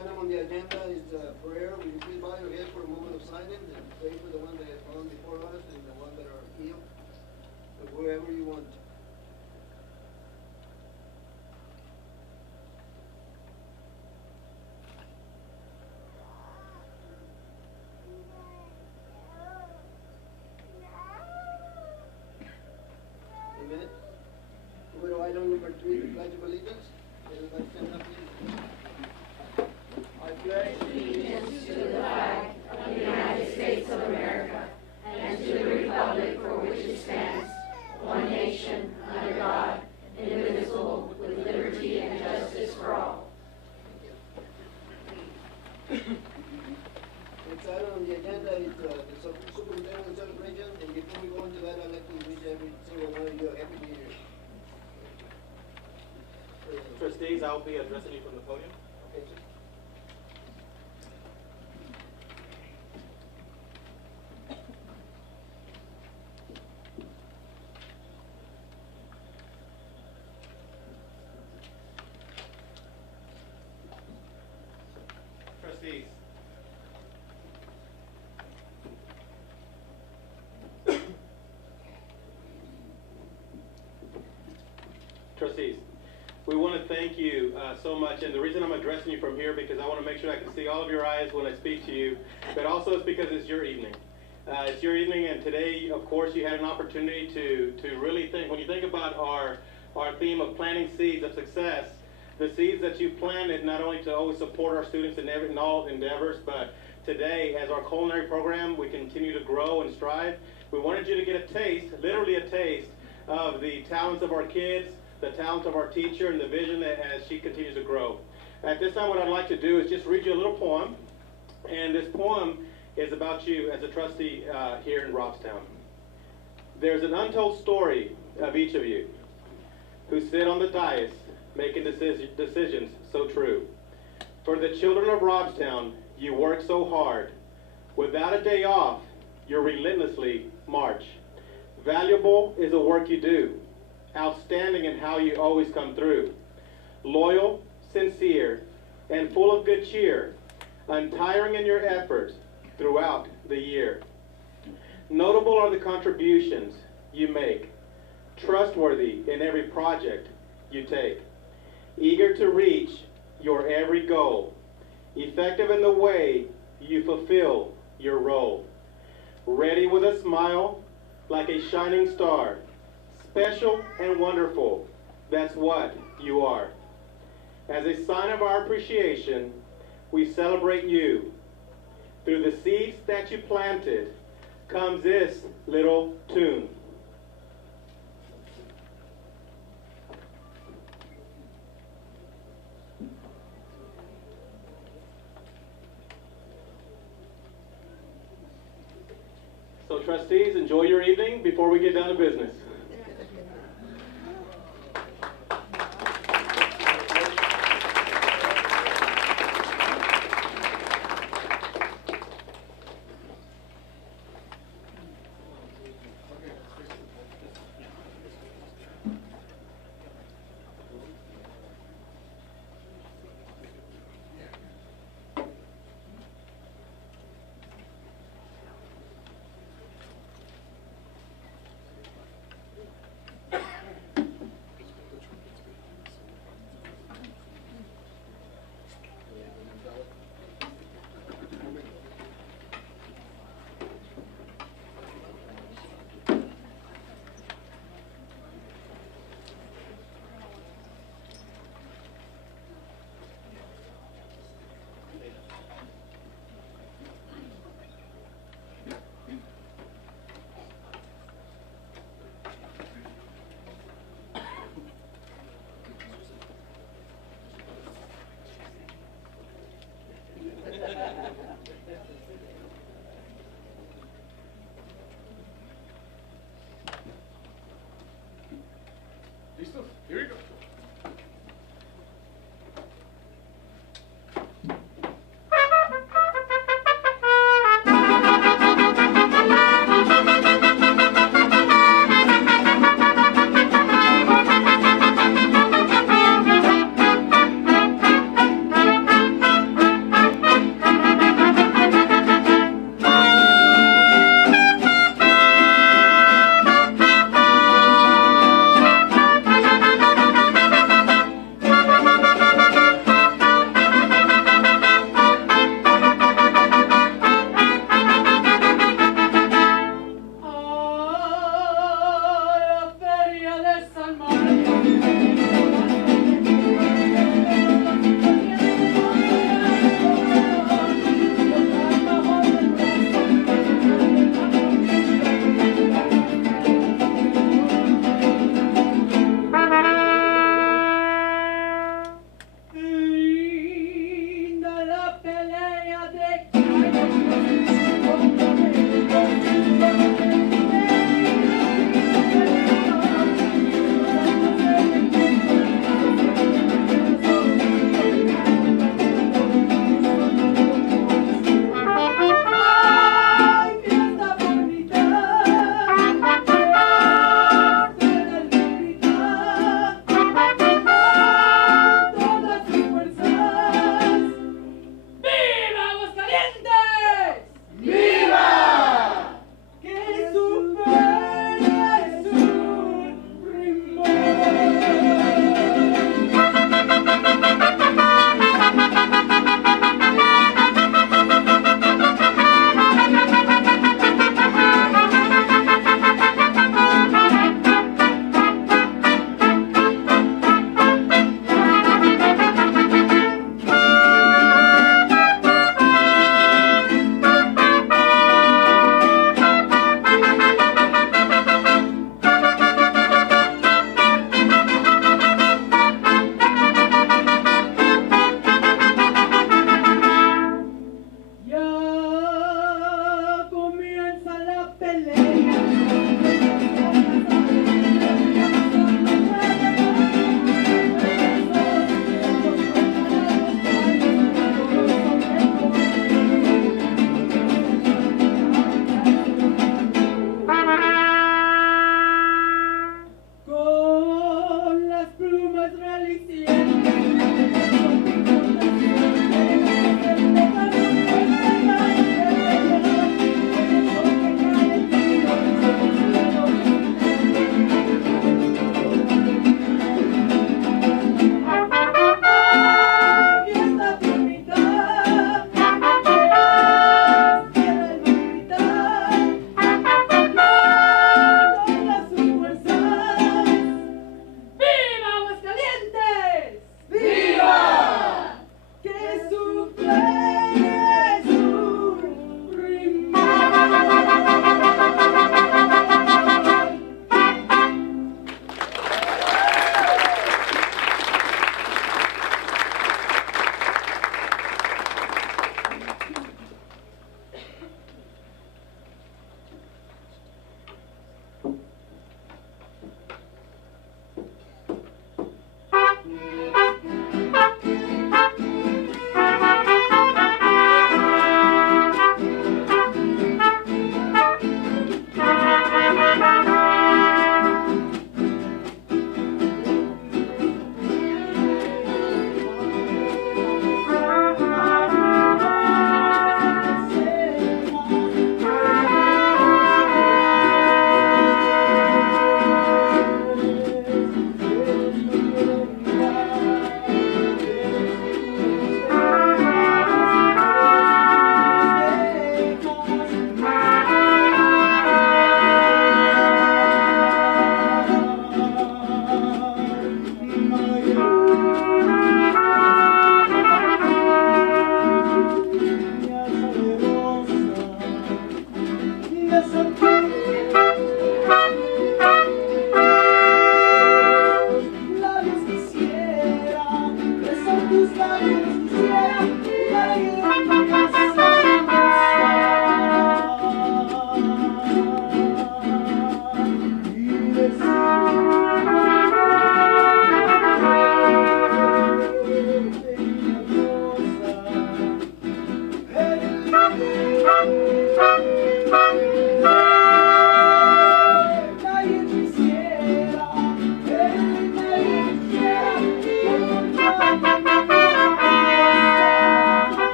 item on the agenda is prayer. Will you please bow your head for a moment of silence and pray for the ones that have gone before us and the ones that are healed, or whoever you want. Amen. Go to item number 3, the Pledge of Allegiance. Everybody stand up, please. I pledge allegiance to the flag of the United States of America and to the republic for which it stands, one nation, under God, indivisible, with liberty and justice for all. Next item on the agenda is the superintendent celebration, and before we go into that, I'd like to wish every single one of you a happy New Year. Trustees, I'll be addressing you from the podium. Okay, sir. Trustees. Trustees, we want to thank you so much, and the reason I'm addressing you from here because I want to make sure I can see all of your eyes when I speak to you, but also it's because it's your evening. It's your evening, and today, of course, you had an opportunity to really think. When you think about our theme of planting seeds of success, the seeds that you planted not only to always support our students in all endeavors, but today, as our culinary program, we continue to grow and strive. We wanted you to get a taste, literally a taste, of the talents of our kids, the talents of our teacher, and the vision that as she continues to grow. At this time, what I'd like to do is just read you a little poem, and this poem is about you as a trustee here in Robstown. There's an untold story of each of you who sit on the dais making decisions so true. For the children of Robstown, you work so hard. Without a day off, you relentlessly march. Valuable is the work you do. Outstanding in how you always come through. Loyal, sincere, and full of good cheer. Untiring in your efforts throughout the year. Notable are the contributions you make. Trustworthy in every project you take. Eager to reach your every goal. Effective in the way you fulfill your role. Ready with a smile like a shining star. Special and wonderful, that's what you are. As a sign of our appreciation, we celebrate you. Through the seeds that you planted comes this little tune. So trustees, enjoy your evening before we get down to business.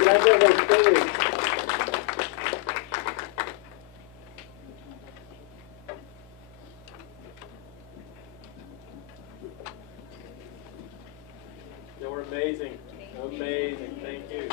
gracias a ustedes. You were amazing. Amazing. Thank you.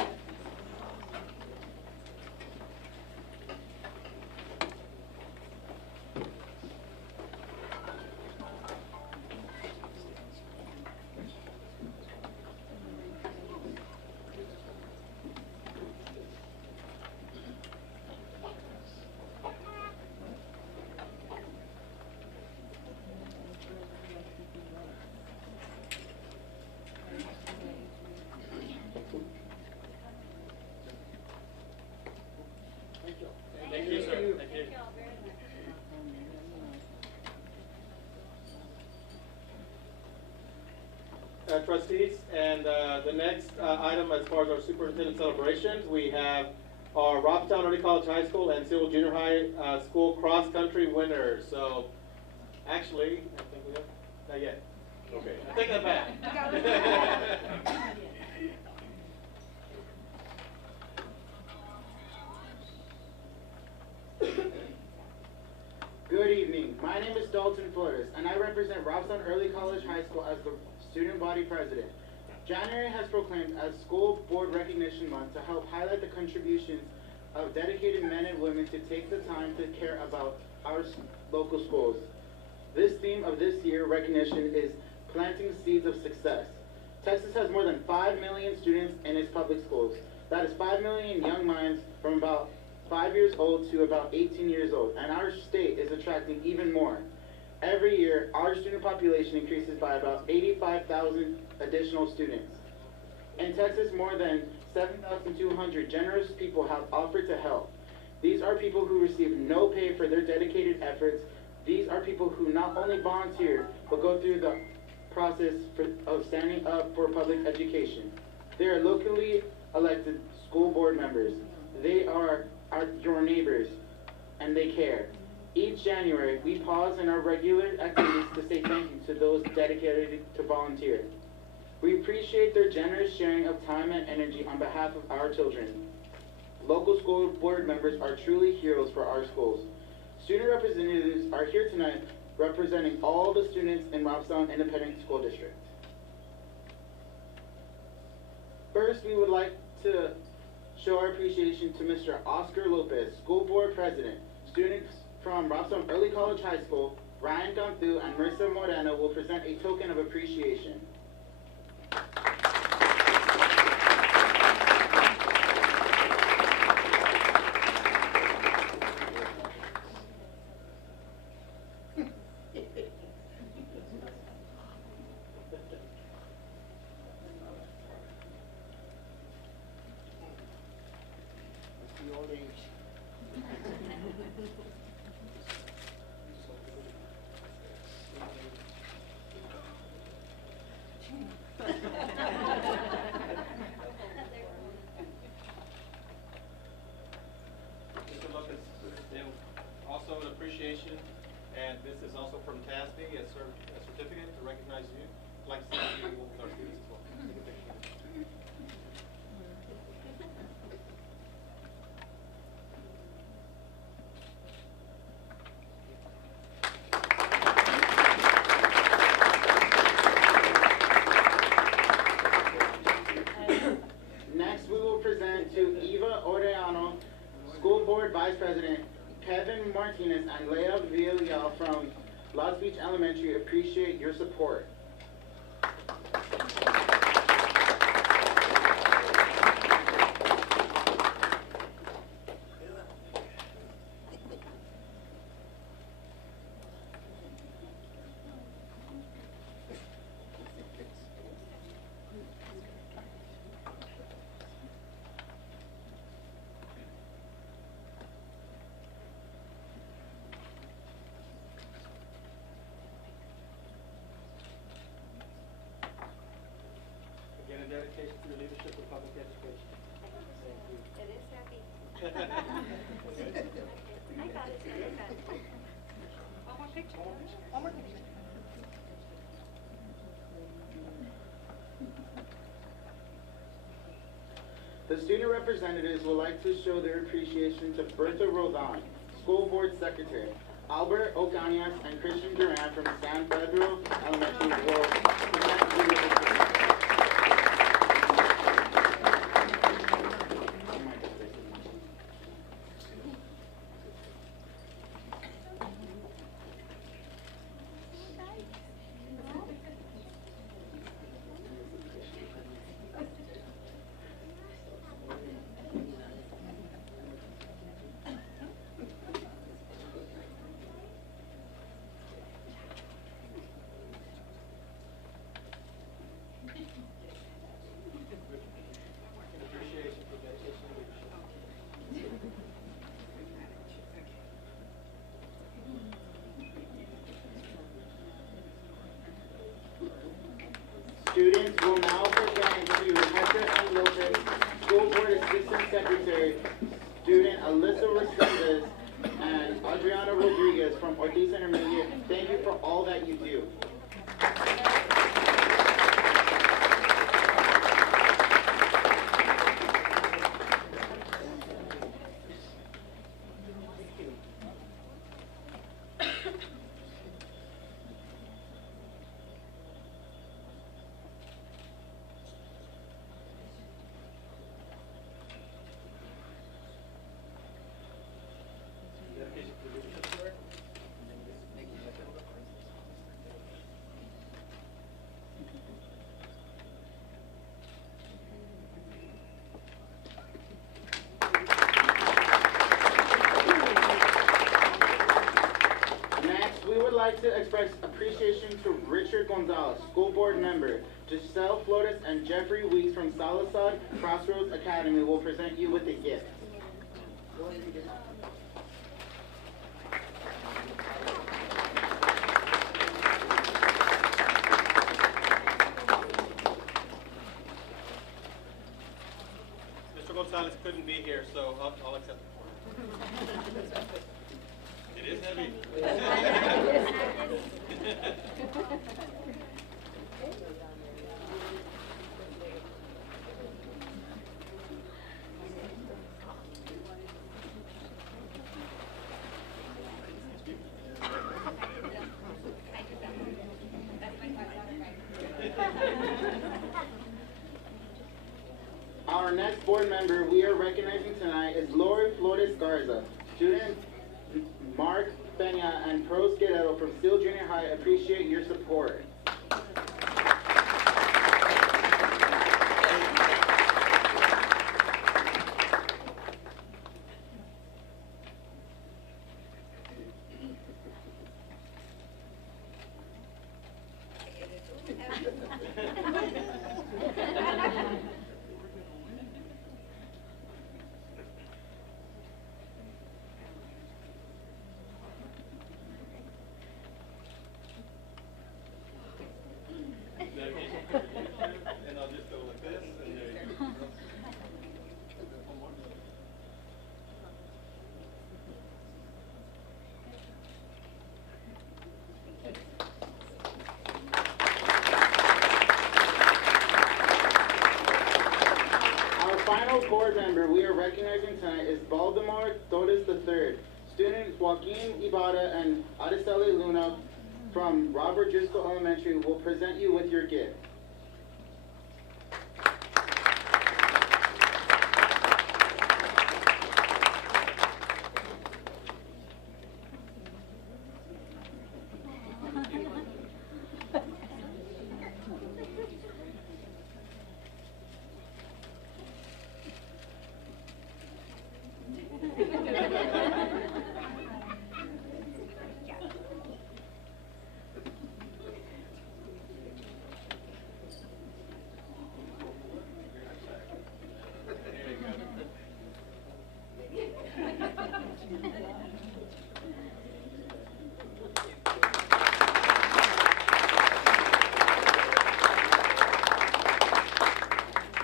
Thank you, sir. Thank you. Trustees, and the next item as far as our superintendent celebrations, we have our Robstown Early College High School and Sewell Junior High School cross-country winners. So, actually, I think we have, not yet. Okay, I take that back. Good evening. My name is Dalton Flores, and I represent Robstown Early College High School as the student body president. January has proclaimed as School Board Recognition Month to help highlight the contributions of dedicated men and women to take the time to care about our local schools. This theme of this year's recognition is planting seeds of success. Texas has more than 5 million students in its public schools. That is 5 million young minds from about 5 years old to about 18 years old, and our state is attracting even more. Every year, our student population increases by about 85,000 additional students. In Texas, more than 7,200 generous people have offered to help. These are people who receive no pay for their dedicated efforts. These are people who not only volunteer, but go through the process of standing up for public education. They are locally elected school board members. They are your neighbors, and they care. Each January, we pause in our regular activities to say thank you to those dedicated to volunteer. We appreciate their generous sharing of time and energy on behalf of our children. Local school board members are truly heroes for our schools. Student representatives are here tonight representing all the students in Robstown Independent School District. First, we would like to show our appreciation to Mr. Oscar Lopez, School Board President. Students from Robstown Early College High School, Ryan Ganthu and Marissa Moreno will present a token of appreciation. Also an appreciation, and this is also from TASB, a certificate to recognize you. I'd like to see you with our students as well. Take a picture. Next, we will present to Eva Orellano, School Board Vice President, Kevin Martinez and Leah Villarreal from Los Beach Elementary. Appreciate your support. Again, a dedication to your leadership with public education. Thank you. It is happy. I got it, sir. I got it. One more picture. One more picture. The student representatives would like to show their appreciation to Bertha Roldan, School Board Secretary. Albert Ocañas and Christian Duran from San Pedro Elementary will present you with a gift. Students will now present to Hector M. Lopez, School Board Assistant Secretary, student Alyssa Resendez, and Adriana Rodriguez from Ortiz Intermediate. Thank you for all that you do. Like to express appreciation to Richard Gonzalez, School Board Member. Giselle Flores and Jeffrey Weeks from Salazar Crossroads Academy will present you with a gift. Mr. Gonzalez couldn't be here, so I'll accept it. It is heavy. Our next board member we are recognizing tonight is Lori Flores Garza. Student Mark Peña and Pros Guerrero from Steele Junior High appreciate your support. And I'll just go like this, and there you go. Our final board member we are recognizing tonight is Baldemar Torres III. Students Joaquin Ibarra and Araceli Luna from Robert Driscoll Elementary will present you with your gift.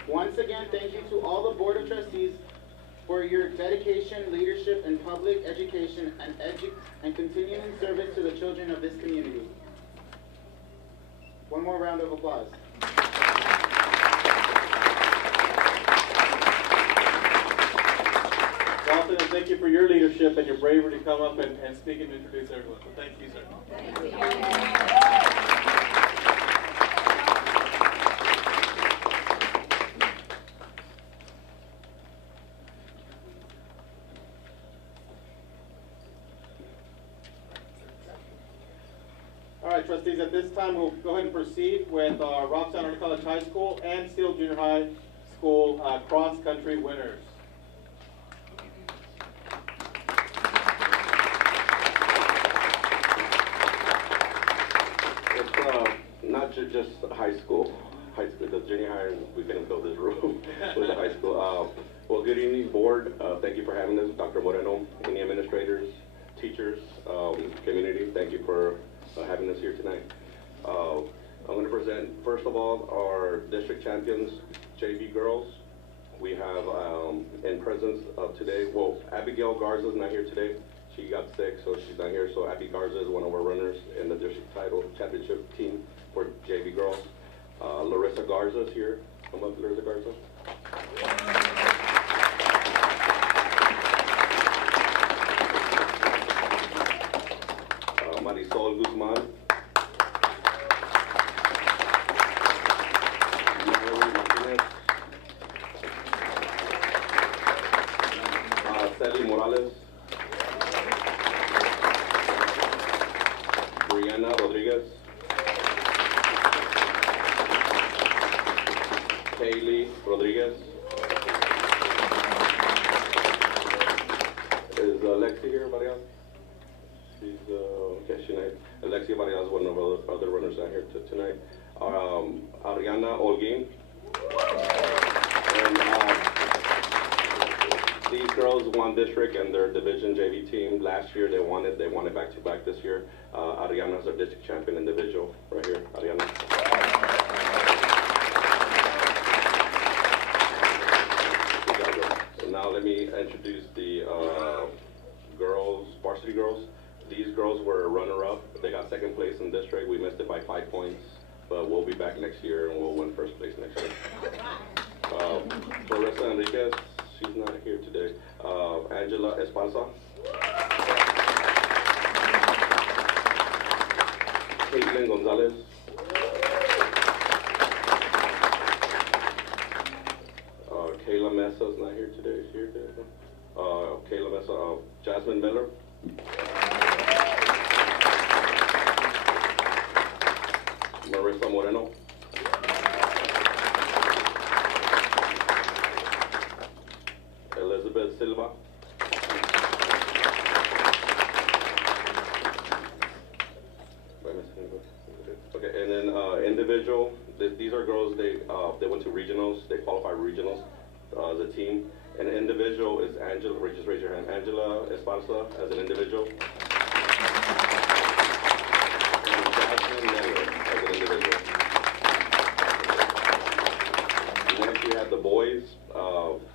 Once again, thank you to all the Board of Trustees for your dedication, leadership in public education, and continuing service to the children of this community. One more round of applause. thank you for your leadership and your bravery to come up and speak and introduce everyone. So thank you, sir. All right, trustees, at this time, we'll go ahead and proceed with Robstown Early College High School and Steele Junior High School cross-country winners. It's not just high school, the junior high, we couldn't fill this room with the high school. Well, good evening, board. Thank you for having us, Dr. Moreno, any administrators, teachers, community. Thank you for having us here tonight. I'm going to present, first of all, our district champions, JV girls. We have in presence of today, well, Abigail Garza is not here today. She got sick, so she's not here. So Abby Garza is one of our runners in the district title championship team for JV girls. Larissa Garza is here. Come up, Larissa Garza. Marisol Guzman. Natalie Martinez. Sally Morales. Brianna Rodriguez. Kaylee Rodriguez. Is Alexi here, everybody else? She's, okay, she's not. Alexia Varela is one of our other runners out here tonight. Ariana Olguin. And these girls won district and their division JV team. Last year they won it back-to-back this year. Ariana is our district champion individual right here. Ariana. So now let me introduce the girls, varsity girls. These girls were runner-up. They got second place in district. We missed it by 5 points, but we'll be back next year and we'll win first place next year. Clarissa Enriquez, she's not here today. Angela Esparza. Caitlin Gonzalez. Kayla Mesa is not here today. Is she here today? Kayla Mesa. Jasmine Miller. Marissa Moreno. Elizabeth Silva. Okay, and then individual. These are girls. They went to regionals. They qualified regionals as a team. And individual is Angela. Just raise your hand. Angela Esparza as an individual. As an individual. Next we have the boys.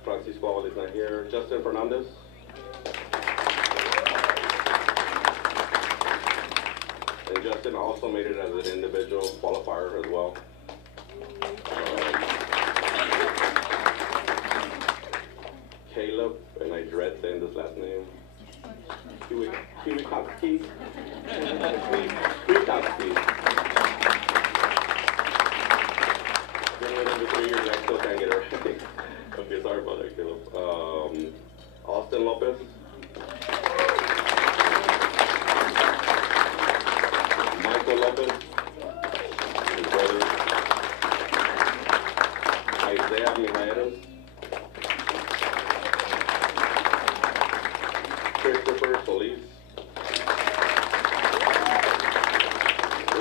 Francisco is not here. Justin Fernandez. And Justin also made it as an individual qualifier as well. Caleb, and I dread saying this last name. Huikowski. Been with him for 3 years, I still can't get it right. Okay, sorry about that, Caleb. Austin Lopez. Michael Lopez. His brother. Isaiah Mijares. Christopher Solis.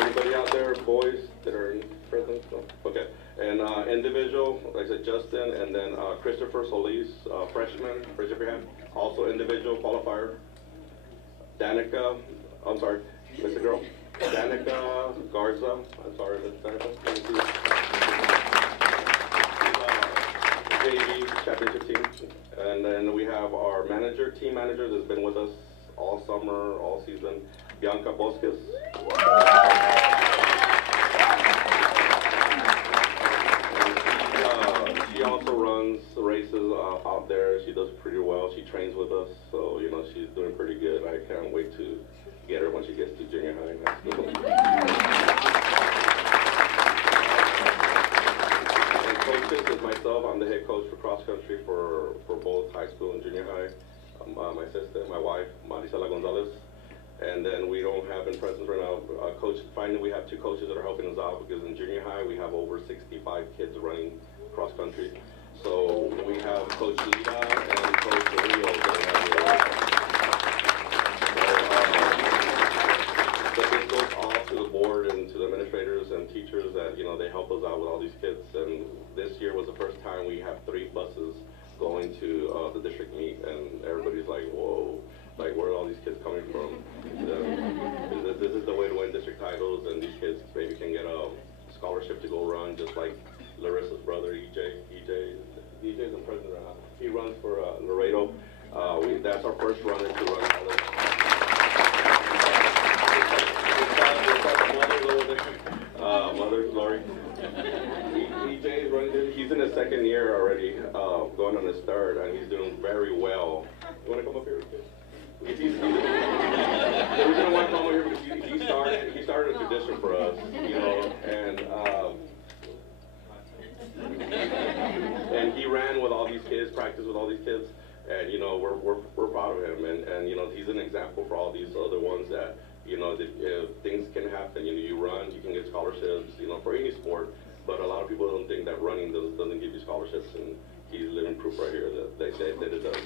Anybody out there, boys that are in present? No? Okay. And individual, like I said, Justin, and then Christopher Solis, freshman, raise up your hand. Also individual qualifier. Danica, I'm sorry, Mr. Girl. Danica Garza, I'm sorry, Ms. Danica. JV championship team. And then we have our manager, team manager that's been with us all summer, all season, Bianca Bosques. She also runs races out there. She does pretty well. She trains with us, so you know she's doing pretty good. I can't wait to get her when she gets to junior high and high school. And coaches is myself. I'm the head coach for cross country for both high school and junior high. My sister, my wife, Marisela Gonzalez. And then we don't have in presence right now, finally we have 2 coaches that are helping us out because in junior high we have over 65 kids running cross country. So we have Coach Lita and Coach Rio that are so this goes all to the board and to the administrators and teachers that, you know, they help us out with all these kids. And this year was the first time we have 3 buses going to the district meet, and everybody's like, whoa. Like, where are all these kids coming from? This is the way to win district titles, and these kids maybe can get a scholarship to go run, just like Larissa's brother, EJ's the president right now. He runs for Laredo. That's our first runner to run college. Mother, Lori. EJ is running. He's in his 2nd year already, going on his 3rd, and he's doing very well. You want to come up here? The reason I want to come over here because he started a tradition for us, you know, and he ran with all these kids, practiced with all these kids, and you know we're proud of him, and you know he's an example for all these other ones that you know things can happen. You know, you run, you can get scholarships, you know, for any sport, but a lot of people don't think that running doesn't give you scholarships, and he's living proof right here that it does.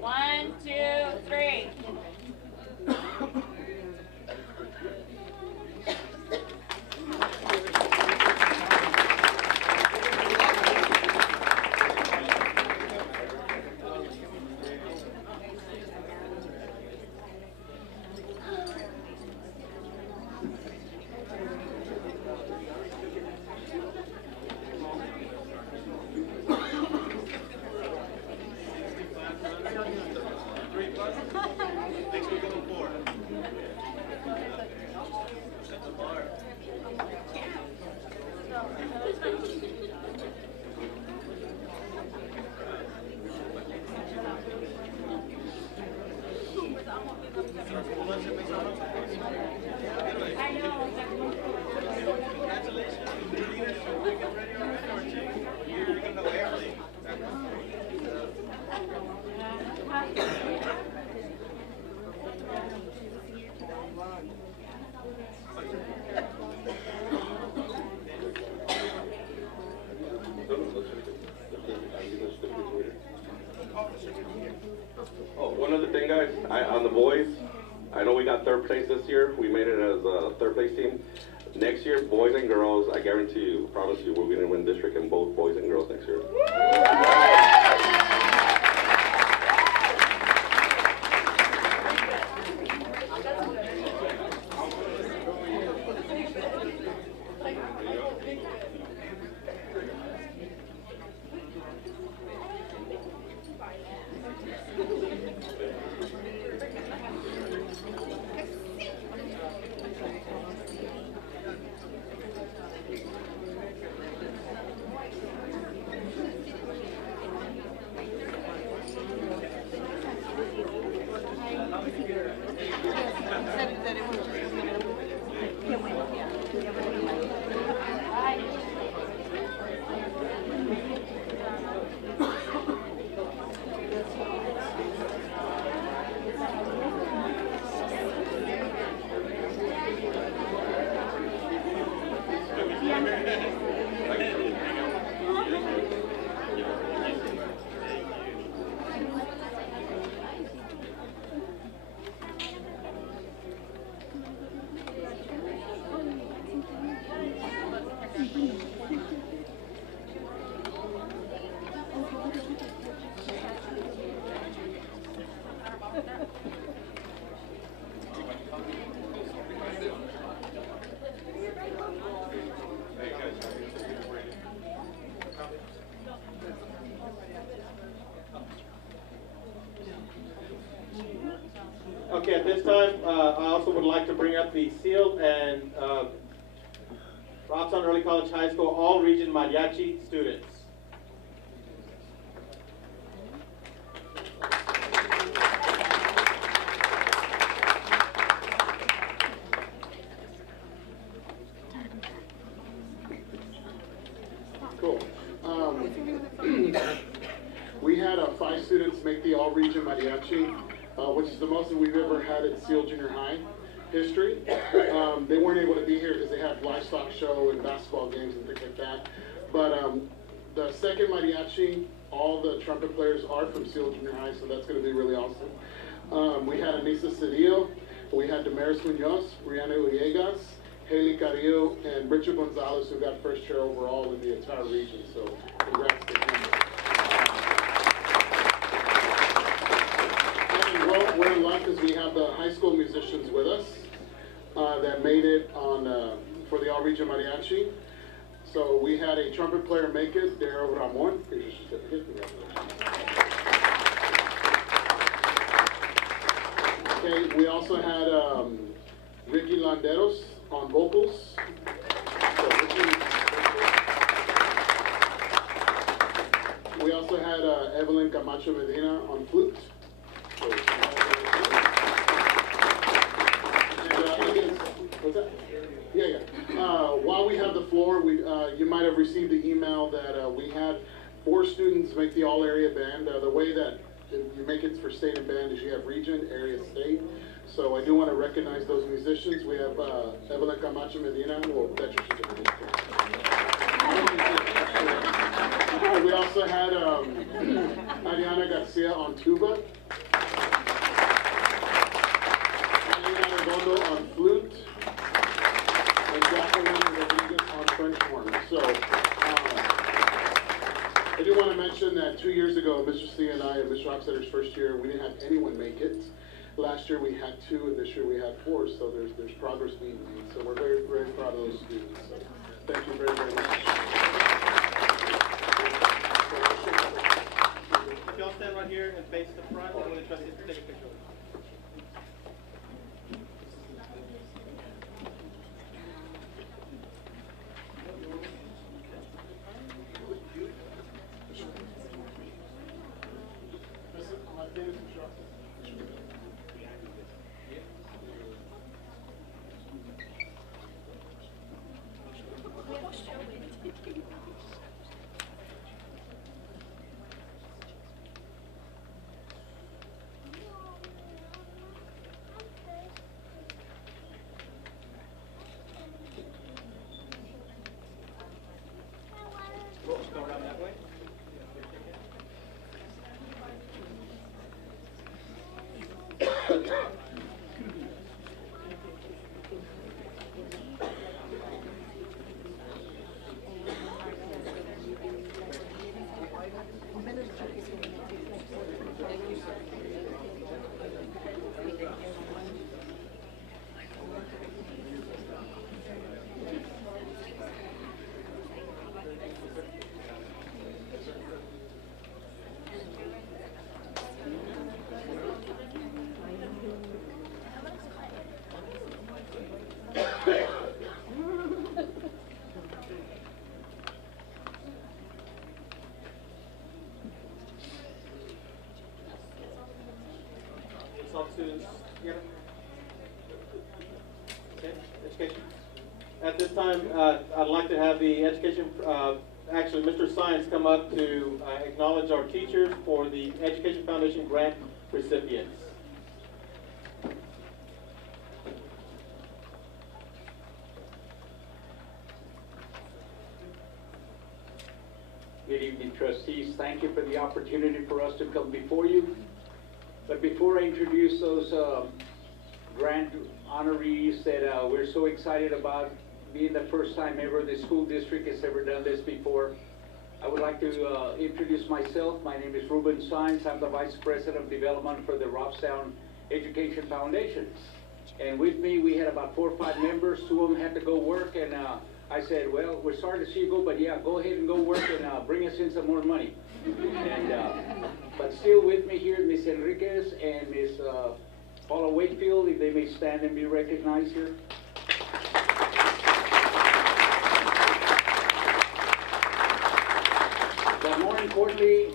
One, two, three. Oh, one other thing, guys, on the boys, I know we got 3rd place this year. We made it as a 3rd place team. Next year, boys and girls, I guarantee you, promise you, we're going to win district in both boys and girls next year. Okay, at this time, I also would like to bring up the SEAL and Robson Early College High School All-Region Mariachi students. Cool. We had 5 students make the all-region mariachi, which is the most that we've ever had at Seal Junior High history. They weren't able to be here because they had livestock show and basketball games and things like that. But the second mariachi, all the trumpet players are from Seal Junior High, so that's going to be really awesome. We had Anissa Cedillo, we had Damaris Munoz, Rihanna Villegas, Haley Carrillo, and Richard Gonzalez, who got first chair overall in the entire region. So congrats to them. And well, we're in luck because we have the high school musicians with us that made it on for the all-region mariachi. So we had a trumpet player make it, Daryl Ramon. Here's your certificate. Okay, we also had Ricky Landeros on vocals. So we also had Evelyn Camacho Medina on flute. So, and, what's that? Yeah. While we have the floor, you might have received the email that we had 4 students make the all-area band. The way that you make it for state and band is you have region, area, state. So I do want to recognize those musicians. We have Evelyn Camacho Medina. Well, that's your certificate. We also had Ariana Garcia on tuba, Ariana Redondo on flute, and Jacqueline Rodriguez on French horn. So I do want to mention that 2 years ago, Mr. C and I, and Mr. Rocksetter's first year, we didn't have anyone make it. Last year we had 2, and this year we had 4, so there's progress being made. So we're very, very proud of those students. So thank you very, very much. If y'all stand right here and face the front, I'm going to trust you to take a picture. Go around that way. All students together? Okay, education. At this time, I'd like to have the education, actually Mr. Science come up to acknowledge our teachers for the Education Foundation grant recipients. Good evening, trustees. Thank you for the opportunity for us to come before you. But before I introduce those grant honorees that we're so excited about, being the first time ever the school district has ever done this before, I would like to introduce myself. My name is Ruben Saenz. I'm the Vice President of Development for the Robstown Education Foundation. And with me, we had about 4 or 5 members. 2 of them had to go work, and I said, well, we're sorry to see you go, but yeah, go ahead and go work and bring us in some more money. And, but still with me here, Ms. Enriquez and Ms. Paula Wakefield. if they may stand and be recognized here. But more importantly,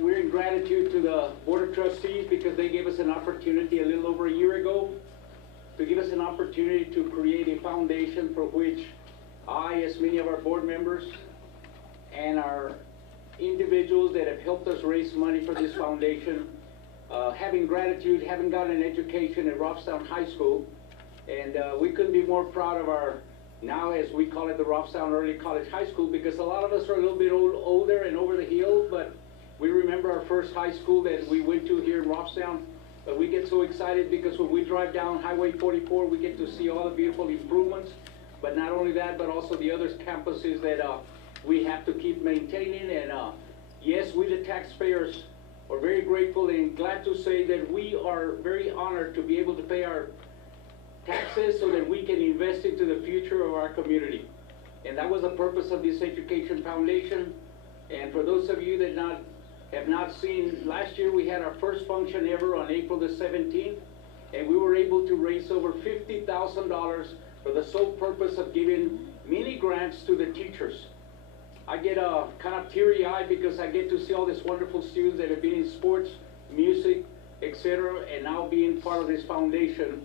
we're in gratitude to the Board of Trustees because they gave us an opportunity a little over a year ago to give us an opportunity to create a foundation for which I, as many of our board members, and our individuals that have helped us raise money for this foundation, having gratitude, having gotten an education at Robstown High School, and we couldn't be more proud of our, now as we call it, the Robstown Early College High School, because a lot of us are a little bit older and over the hill, but we remember our first high school that we went to here in Robstown. But we get so excited because when we drive down Highway 44, we get to see all the beautiful improvements. But not only that, but also the other campuses that we have to keep maintaining. And yes, we the taxpayers are very grateful and glad to say that we are very honored to be able to pay our taxes so that we can invest into the future of our community. And that was the purpose of this Education Foundation. And for those of you that have not seen, last year we had our first function ever on April the 17th, and we were able to raise over $50,000 for the sole purpose of giving mini grants to the teachers. I get kind of teary-eyed because I get to see all these wonderful students that have been in sports, music, etc., and now being part of this foundation.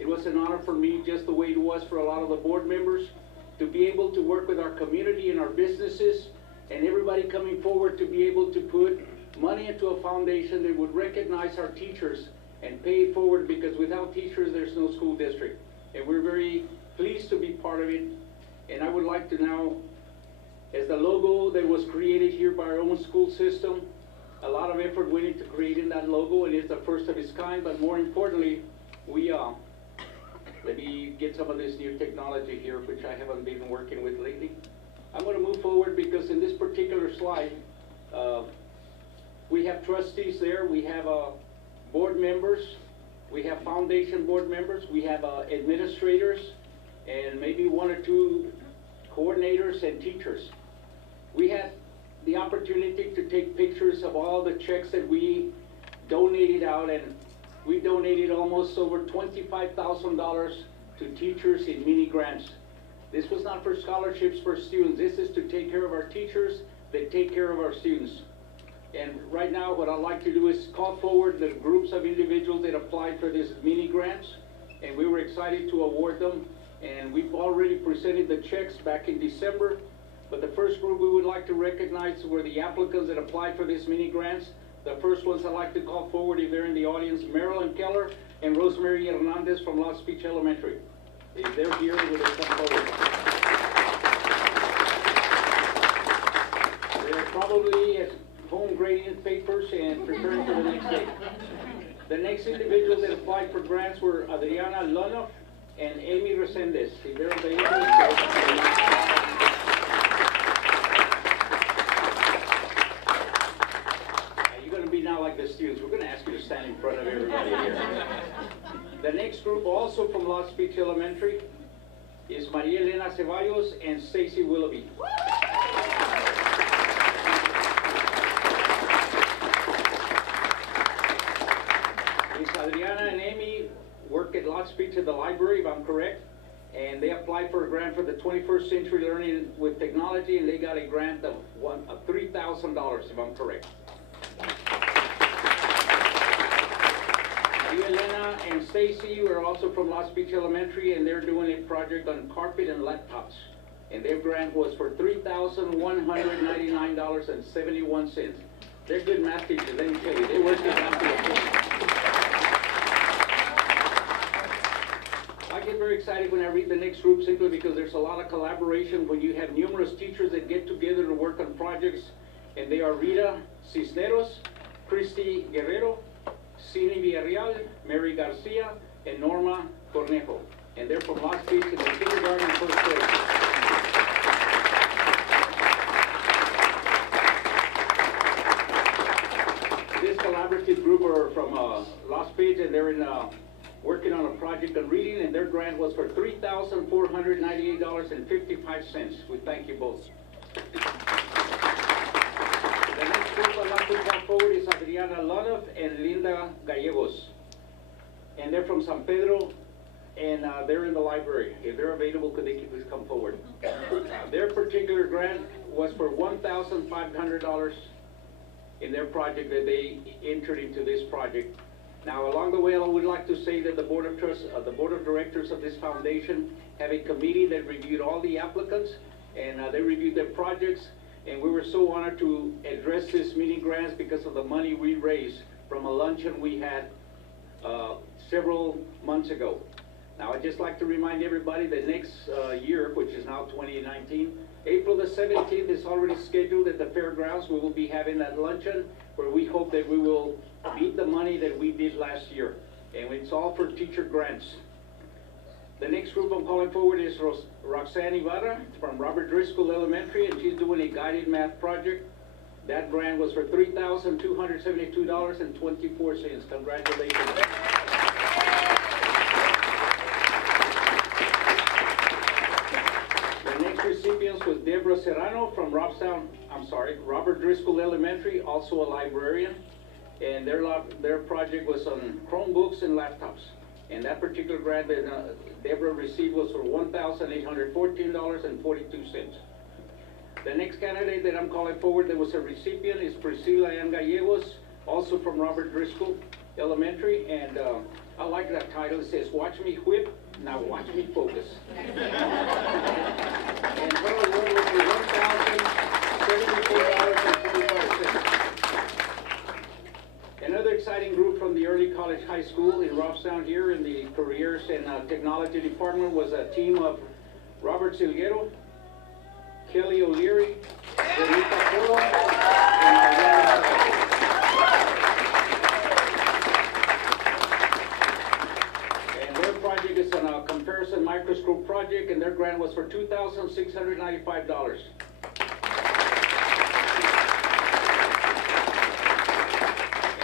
It was an honor for me, just the way it was for a lot of the board members, to be able to work with our community and our businesses, and everybody coming forward to be able to put money into a foundation that would recognize our teachers and pay it forward, because without teachers there's no school district. And we're very pleased to be part of it. And I would like to now, as the logo that was created here by our own school system, a lot of effort went into creating that logo, and it's the first of its kind. But more importantly, we let me get some of this new technology here, which I haven't been working with lately. I'm going to move forward because in this particular slide, we have trustees there, we have board members, we have foundation board members, we have administrators, and maybe one or two coordinators and teachers. We had the opportunity to take pictures of all the checks that we donated out, and we donated almost over $25,000 to teachers in mini grants. This was not for scholarships for students. This is to take care of our teachers that take care of our students. And right now, what I'd like to do is call forward the groups of individuals that applied for this mini grants, and we were excited to award them. And we've already presented the checks back in December. But the first group we would like to recognize were the applicants that applied for this mini grants. The first ones I'd like to call forward, if they're in the audience, Marilyn Keller and Rosemary Hernandez from Lost Beach Elementary. If they're here, will they come forward? They're probably at home grading papers and preparing for the next day. The next individuals that applied for grants were Adriana Lonoff and Amy Resendez. If they're available, now like the students, we're going to ask you to stand in front of everybody here. The next group, also from Lost Beach Elementary, is Maria Elena Ceballos and Stacy Willoughby. Miss Adriana and Amy work at Lost Beach at the library, if I'm correct, and they applied for a grant for the 21st Century Learning with Technology, and they got a grant of $3,000, if I'm correct. Elena and Stacy are also from Lost Beach Elementary, and they're doing a project on carpet and laptops. And their grant was for $3,199.71. They're good math teachers, let me tell you. They work it down to the point. I get very excited when I read the next group, simply because there's a lot of collaboration when you have numerous teachers that get together to work on projects. And they are Rita Cisneros, Christy Guerrero, Cini Villarreal, Mary Garcia, and Norma Cornejo. And they're from Lost Beach in the kindergarten and first grade. This collaborative group are from Lost Beach, and they're working on a project on reading, and their grant was for $3,498.55. We thank you both. The next group I'd like to come forward is Adriana Lonoff and Linda Gallegos. and they're from San Pedro, and they're in the library. If they're available, could they please come forward? Their particular grant was for $1,500 in their project that they entered into this project. Now, along the way, I would like to say that the Board of Directors of this foundation have a committee that reviewed all the applicants, and they reviewed their projects, and we were so honored to address this mini grants because of the money we raised from a luncheon we had several months ago. Now, I'd just like to remind everybody that next year, which is now 2019, April the 17th is already scheduled at the fairgrounds. We will be having that luncheon where we hope that we will beat the money that we did last year. And it's all for teacher grants. The next group I'm calling forward is Roxanne Ibarra from Robert Driscoll Elementary, and she's doing a guided math project. That grant was for $3,272.24. Congratulations. The next recipients was Deborah Serrano from Robert Driscoll Elementary, also a librarian. And their project was on Chromebooks and laptops. And that particular grant that Deborah received was for $1,814.42. The next candidate that I'm calling forward that was a recipient is Priscilla Ann Gallegos, also from Robert Driscoll Elementary. And I like that title. It says, "Watch me whip, now watch me focus." And her award was for $1,074.45. Another exciting group from the Early College High School in Robstown here in the Careers and Technology Department was a team of Robert Silguero, Kelly O'Leary, Renita Polo, and Mariana. And their project is on a comparison microscope project, and their grant was for $2,695.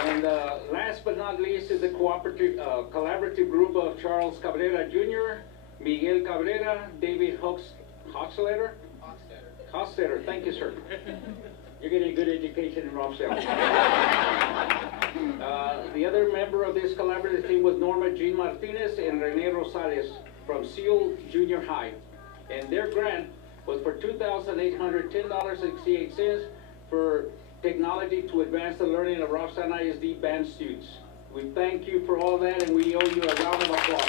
And last but not least is the collaborative group of Charles Cabrera Jr., Miguel Cabrera, David Hochstetter. Thank you, sir. You're getting a good education in Robstown. The other member of this collaborative team was Norma Jean Martinez and Rene Rosales from Seal Junior High. And their grant was for $2,810.68 for technology to advance the learning of Robstown ISD band students. We thank you for all that, and we owe you a round of applause.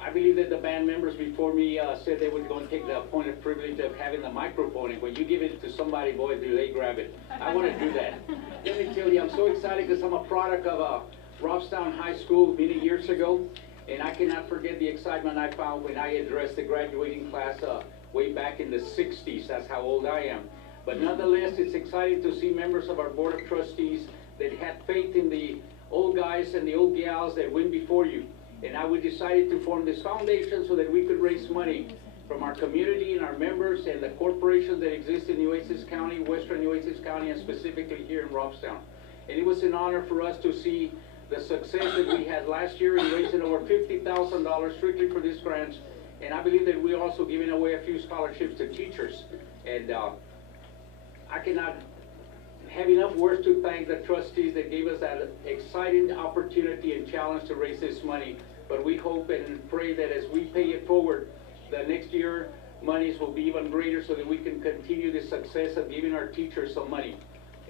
I believe that the band members before me said they were going to take the point of privilege of having the microphone, and when you give it to somebody, boy, do they grab it. I want to do that. Let me tell you, I'm so excited because I'm a product of Robstown High School many years ago, and I cannot forget the excitement I found when I addressed the graduating class way back in the 60s. That's how old I am. But nonetheless, it's exciting to see members of our Board of Trustees that had faith in the old guys and the old gals that went before you. And we decided to form this foundation so that we could raise money from our community and our members and the corporations that exist in Nueces County, Western Nueces County, and specifically here in Robstown. And it was an honor for us to see the success that we had last year in raising over $50,000 strictly for these grants. And I believe that we're also giving away a few scholarships to teachers. And I cannot have enough words to thank the trustees that gave us that exciting opportunity and challenge to raise this money. But we hope and pray that as we pay it forward, the next year monies will be even greater so that we can continue the success of giving our teachers some money.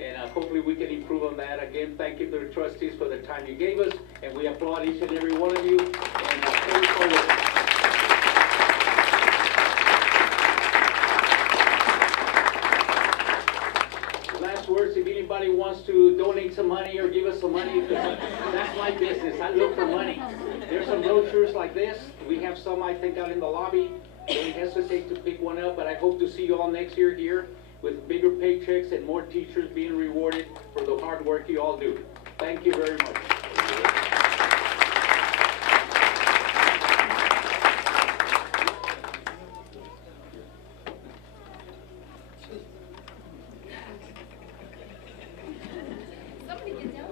And hopefully we can improve on that. Again, thank you to the trustees for the time you gave us, and we applaud each and every one of you. And pay it forward. Last words, if anybody wants to donate some money or give us some money, that's my business. I look for money. There's some brochures like this. We have some, I think, out in the lobby. Don't hesitate to pick one up, but I hope to see you all next year here with bigger paychecks and more teachers being rewarded for the hard work you all do. Thank you very much. Somebody get down.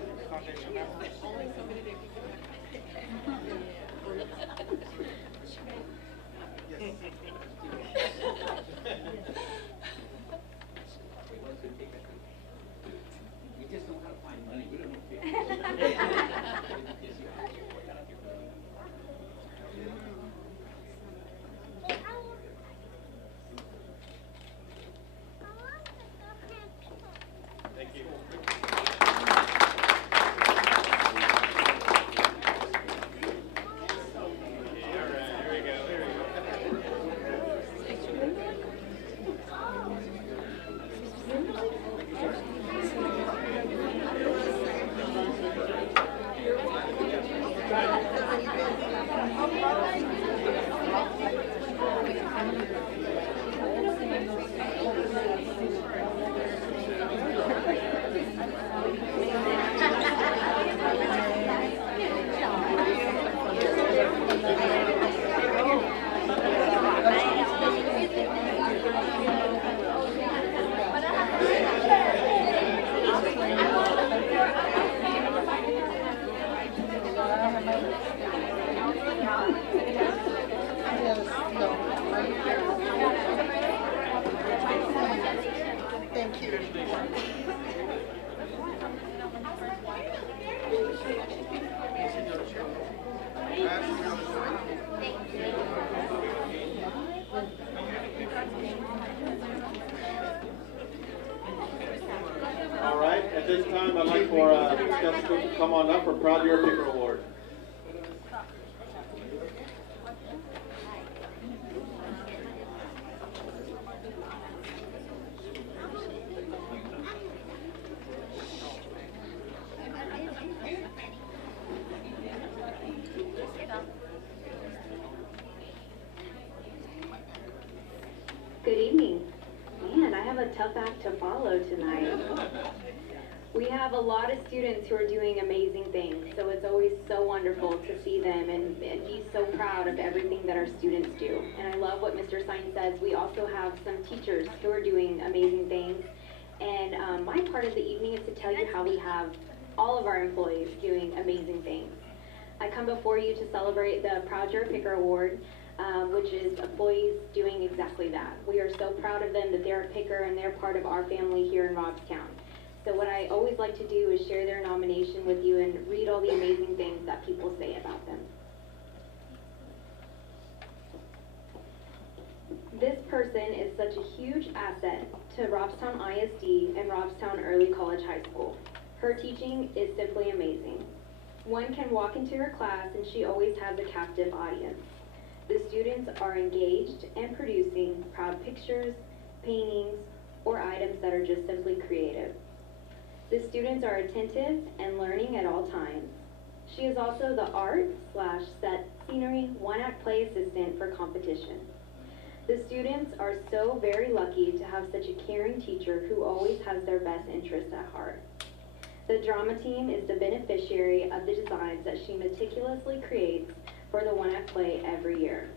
All right, at this time, I'd like for Jessica to come on up for Proud Year Picker Award. Good evening. Man, I have a tough act to follow tonight. We have a lot of students who are doing amazing things, so it's always so wonderful to see them and be so proud of everything that our students do. And I love what Mr. Sines says. We also have some teachers who are doing amazing things. And my part of the evening is to tell you how we have all of our employees doing amazing things. I come before you to celebrate the Proud Year Picker Award, which is employees doing exactly that. We are so proud of them that they're a picker and they're part of our family here in Robstown. So what I always like to do is share their nomination with you and read all the amazing things that people say about them. This person is such a huge asset to Robstown ISD and Robstown Early College High School. Her teaching is simply amazing. One can walk into her class and she always has a captive audience. The students are engaged and producing proud pictures, paintings, or items that are just simply creative. The students are attentive and learning at all times. She is also the art/set scenery one-act play assistant for competition. The students are so very lucky to have such a caring teacher who always has their best interests at heart. The drama team is the beneficiary of the designs that she meticulously creates for the one-act play every year.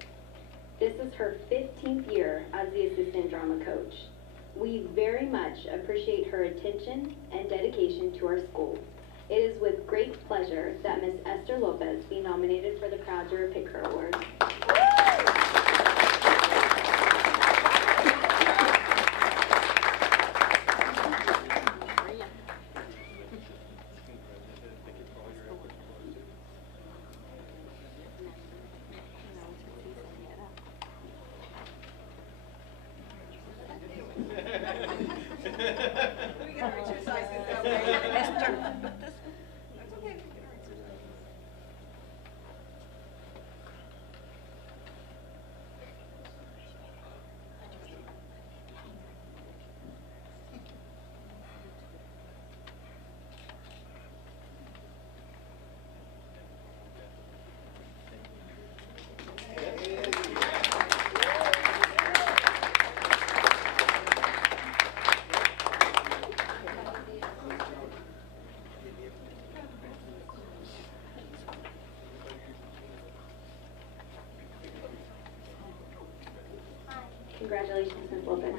This is her 15th year as the assistant drama coach. We very much appreciate her attention and dedication to our school. It is with great pleasure that Ms. Esther Lopez be nominated for the Proud Year Picker Award. Congratulations, Ms. Lopez.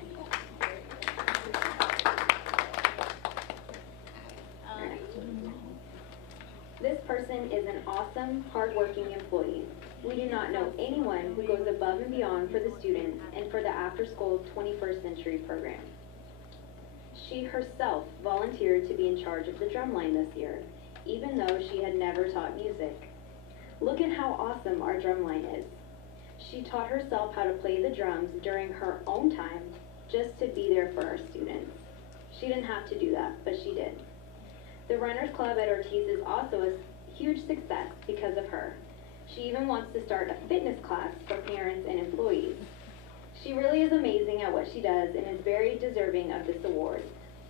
This person is an awesome, hardworking employee. We do not know anyone who goes above and beyond for the students and for the after-school 21st century program. She herself volunteered to be in charge of the drumline this year, even though she had never taught music. Look at how awesome our drumline is. She taught herself how to play the drums during her own time just to be there for our students. She didn't have to do that, but she did. The Runners Club at Ortiz is also a huge success because of her. She even wants to start a fitness class for parents and employees. She really is amazing at what she does and is very deserving of this award.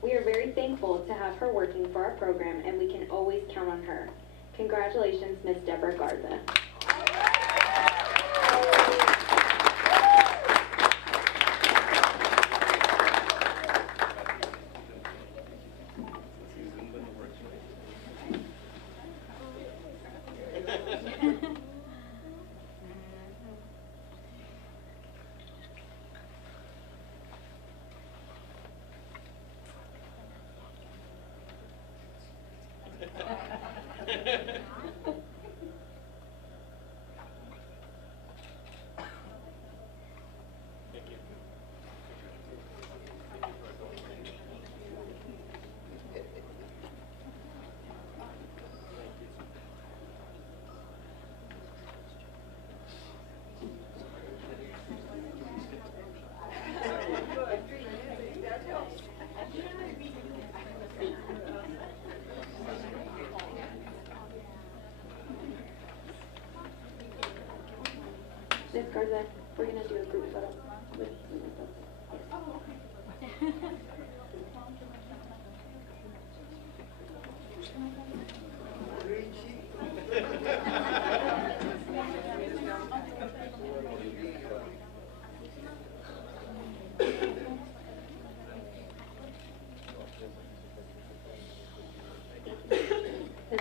We are very thankful to have her working for our program, and we can always count on her. Congratulations, Ms. Deborah Garza. Garza, we're gonna do a group photo with Ms.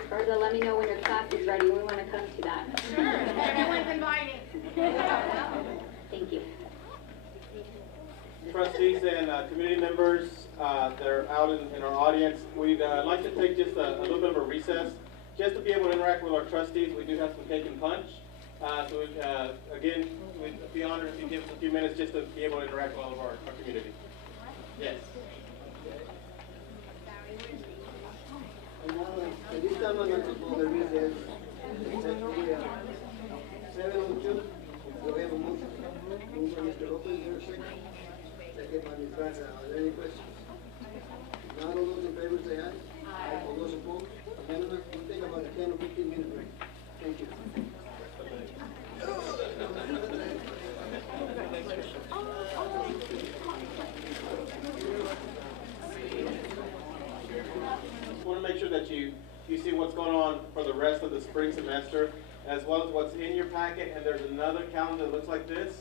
Garza, let me know when your class is ready. We want to come to that. Sure, everyone's invited. Thank you. Trustees and community members that are out in our audience, we'd like to take just a little bit of a recess just to be able to interact with our trustees. We do have some cake and punch. So again, we'd be honored if you give us a few minutes just to be able to interact with all of our community. Yes. And now, at this time, I'd like to call the recess. Exactly, 7:02. Do we have a motion? Moved by Mr. Lopez, is there a second? Second by Ms. Garza. Are there any questions? Not all those in favor say aye. Aye. All those opposed? Amendment, we'll take about a 10 or 15-minute break. Thank you. Just want to make sure that you see what's going on for the rest of the spring semester, as well as what's in your packet. And there's another calendar that looks like this.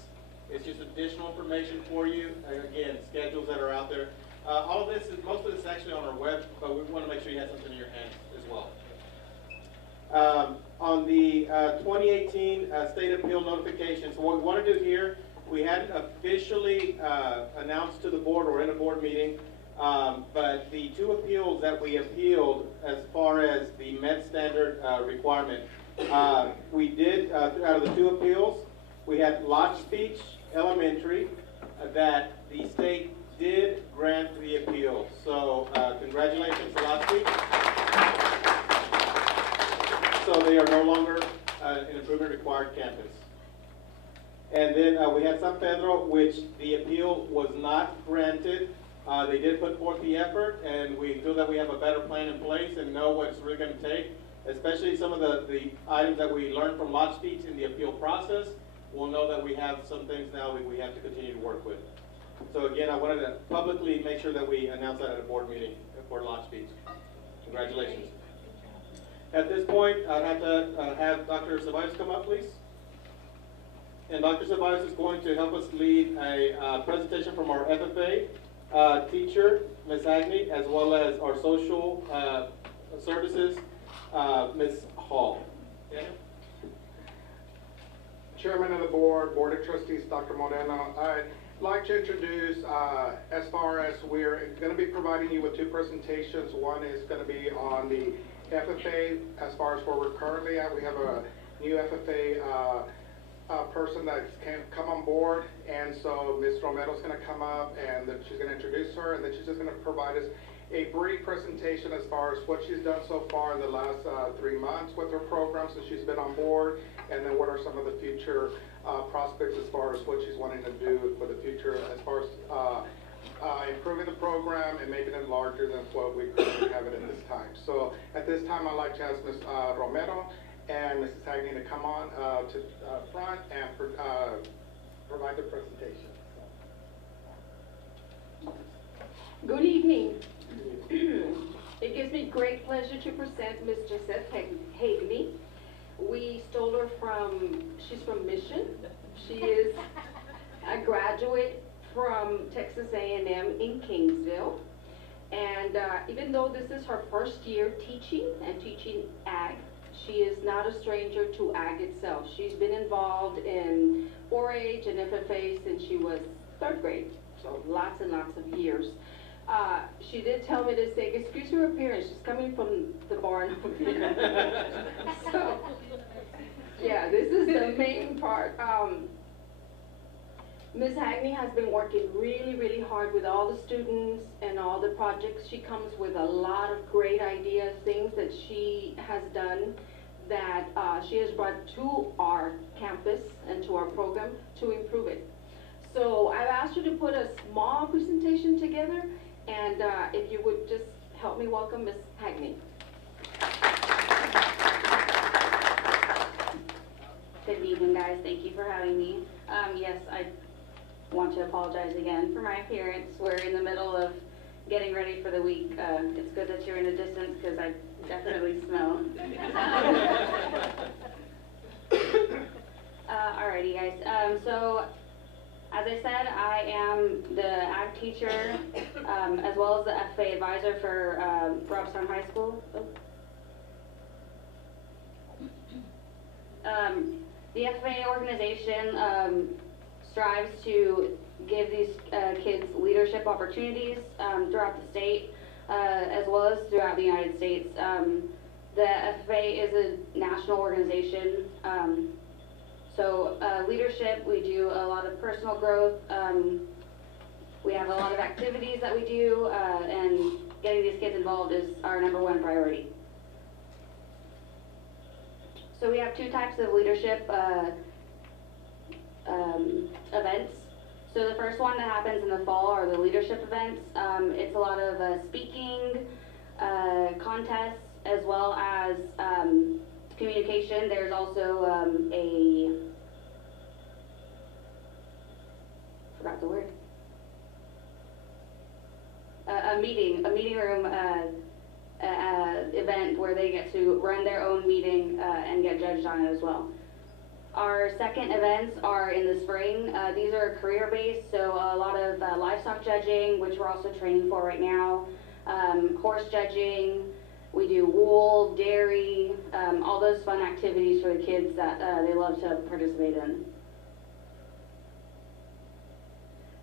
It's just additional information for you. Again, schedules that are out there. All of this is, most of this is actually on our web, but we want to make sure you have something in your hands as well. On the 2018 state appeal notification, so what we want to do here, we hadn't officially announced to the board or in a board meeting, but the two appeals that we appealed as far as the Met standard requirement, we did, out of the two appeals, we had Lodge Beach Elementary that the state did grant the appeal. So congratulations to Lodge Beach. So they are no longer an improvement required campus. And then we had San Pedro, which the appeal was not granted. They did put forth the effort, and we feel that we have a better plan in place and know what it's really going to take, especially some of the items that we learned from Lodge Beach in the appeal process. We'll know that we have some things now that we have to continue to work with. So again, I wanted to publicly make sure that we announce that at a board meeting for Lodge Beach. Congratulations. At this point, I'd have to have Dr. Ceballos come up, please. And Dr. Ceballos is going to help us lead a presentation from our FFA teacher, Ms. Agnew, as well as our social services, Ms. Hall. Yeah. Chairman of the board, Board of Trustees, Dr. Moreno, I'd like to introduce, as far as we're going to be providing you with two presentations. One is going to be on the FFA, as far as where we're currently at. We have a new FFA person that's come on board, and so Ms. Romero's going to come up, and then she's going to introduce her, and then she's just going to provide us a brief presentation as far as what she's done so far in the last 3 months with her program since she's been on board, and then what are some of the future prospects as far as what she's wanting to do for the future as far as improving the program and making it larger than what we currently have it at this time. So at this time, I'd like to ask Ms. Romero and Mrs. Agnew to come on to front and provide the presentation. Good evening. It gives me great pleasure to present Ms. Josette Hagney. We stole her she's from Mission. She is a graduate from Texas A&M in Kingsville. And even though this is her first year teaching ag, she is not a stranger to ag itself. She's been involved in 4-H and FFA since she was 3rd grade, so lots and lots of years. She did tell me to say, excuse her appearance, she's coming from the barn over here. So, yeah, this is the main part. Ms. Hagney has been working really, really hard with all the students and all the projects. She comes with a lot of great ideas, things that she has done that she has brought to our campus and to our program to improve it. So I've asked her to put a small presentation together, and if you would just help me welcome Ms. Hagney. Good evening, guys. Thank you for having me. Yes, I want to apologize again for my appearance. We're in the middle of getting ready for the week. It's good that you're in a distance because I definitely smell. Alrighty, guys. So, as I said, I am the ag teacher as well as the FFA advisor for Robstown High School. The FFA organization strives to give these kids leadership opportunities throughout the state as well as throughout the United States. The FFA is a national organization. So leadership, we do a lot of personal growth. We have a lot of activities that we do, and getting these kids involved is our #1 priority. So we have 2 types of leadership events. So the first one that happens in the fall are the leadership events. It's a lot of speaking contests as well as communication. There's also forgot the word. A meeting room event where they get to run their own meeting and get judged on it as well. Our second events are in the spring. These are career-based, so a lot of livestock judging, which we're also training for right now, horse judging. We do wool, dairy, all those fun activities for the kids that they love to participate in.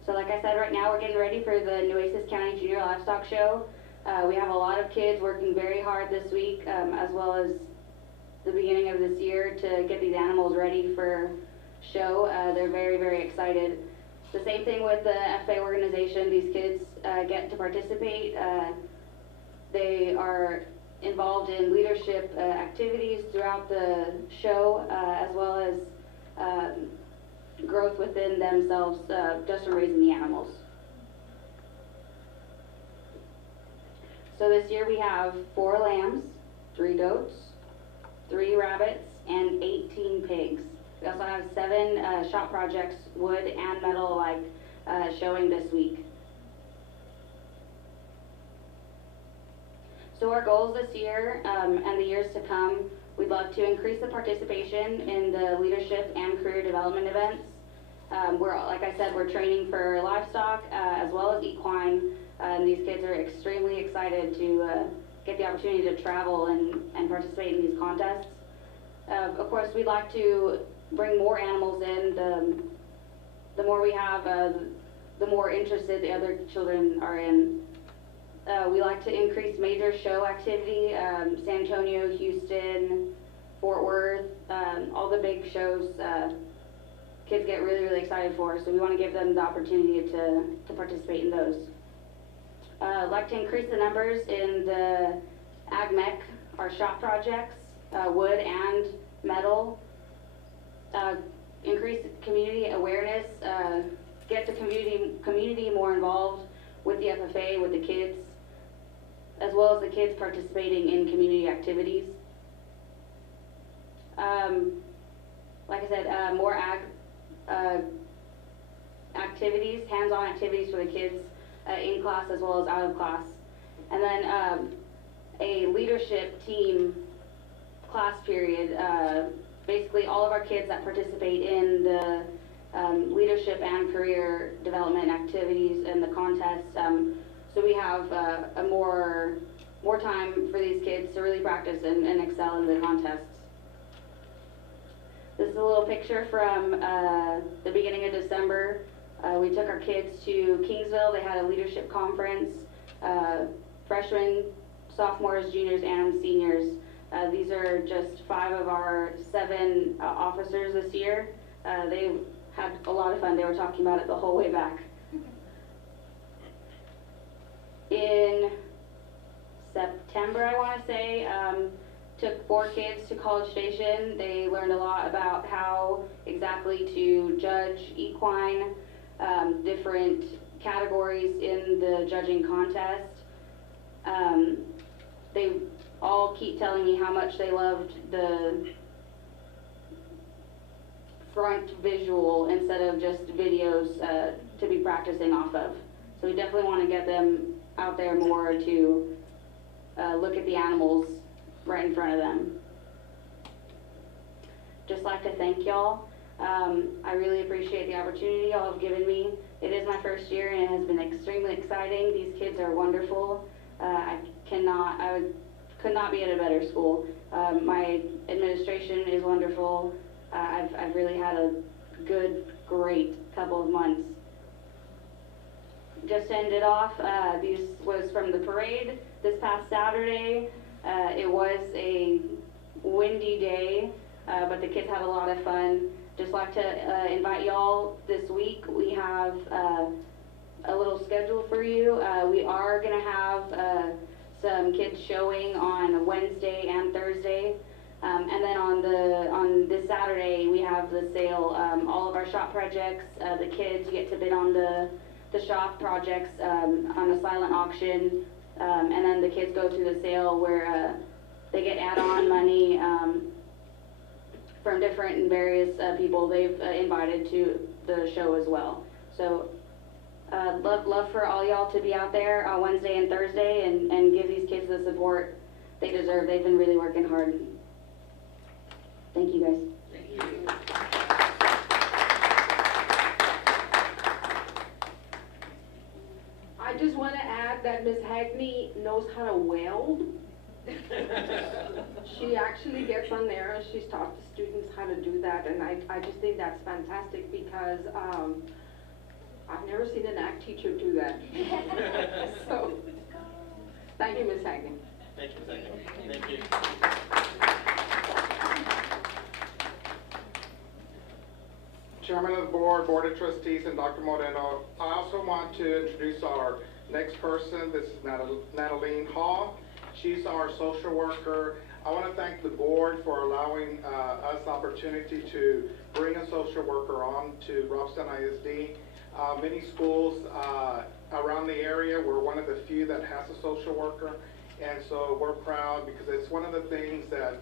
So like I said, right now we're getting ready for the Nueces County Junior Livestock Show. We have a lot of kids working very hard this week, as well as the beginning of this year to get these animals ready for show. They're very, very excited. The same thing with the FFA organization. These kids get to participate. They are involved in leadership activities throughout the show, as well as growth within themselves just from raising the animals. So this year we have 4 lambs, 3 goats, 3 rabbits, and 18 pigs. We also have 7 shop projects, wood and metal alike, showing this week. So our goals this year and the years to come, we'd love to increase the participation in the leadership and career development events. Like I said, we're training for livestock as well as equine, and these kids are extremely excited to get the opportunity to travel and participate in these contests. Of course, we'd like to bring more animals in. The more we have, the more interested the other children are in. We like to increase major show activity, San Antonio, Houston, Fort Worth, all the big shows kids get really, really excited for, so we want to give them the opportunity to participate in those. I'd like to increase the numbers in the AgMech, our shop projects, wood and metal, increase community awareness, get the community more involved with the FFA, with the kids, as well as the kids participating in community activities. Like I said, more activities, hands-on activities for the kids in class as well as out of class. And then a leadership team class period. Basically all of our kids that participate in the leadership and career development activities and the contests. So we have more time for these kids to really practice and excel in the contests. This is a little picture from the beginning of December. We took our kids to Kingsville. They had a leadership conference, freshmen, sophomores, juniors, and seniors. These are just 5 of our 7 officers this year. They had a lot of fun. They were talking about it the whole way back. In September, I want to say, took 4 kids to College Station. They learned a lot about how exactly to judge equine, different categories in the judging contest. They all keep telling me how much they loved the front visual instead of just videos to be practicing off of. So we definitely want to get them out there more to look at the animals right in front of them. Just like to thank y'all. I really appreciate the opportunity y'all have given me. It is my first year and it has been extremely exciting. These kids are wonderful. I could not be at a better school. My administration is wonderful. I've really had a great couple of months. Just to end it off, this was from the parade this past Saturday. It was a windy day, but the kids had a lot of fun. Just like to invite y'all this week. We have a little schedule for you. We are going to have some kids showing on Wednesday and Thursday. And then on this Saturday, we have the sale. All of our shop projects, the kids get to bid on the shop projects on a silent auction. And then the kids go to the sale where they get add-on money from different and various people they've invited to the show as well. So love for all y'all to be out there on Wednesday and Thursday and give these kids the support they deserve. They've been really working hard. Thank you guys. Thank you. I just want to add that Ms. Hagney knows how to weld. She actually gets on there and she's taught the students how to do that, and I just think that's fantastic because I've never seen an art teacher do that. So, thank you, Ms. Hagney. Thank you, Ms. Hagney. Thank you. Chairman of the Board, Board of Trustees, and Dr. Moreno, I also want to introduce our next person. This is Natalie Hall. She's our social worker. I want to thank the board for allowing us the opportunity to bring a social worker on to Robstown ISD. Many schools around the area, we're one of the few that has a social worker, and so we're proud because it's one of the things that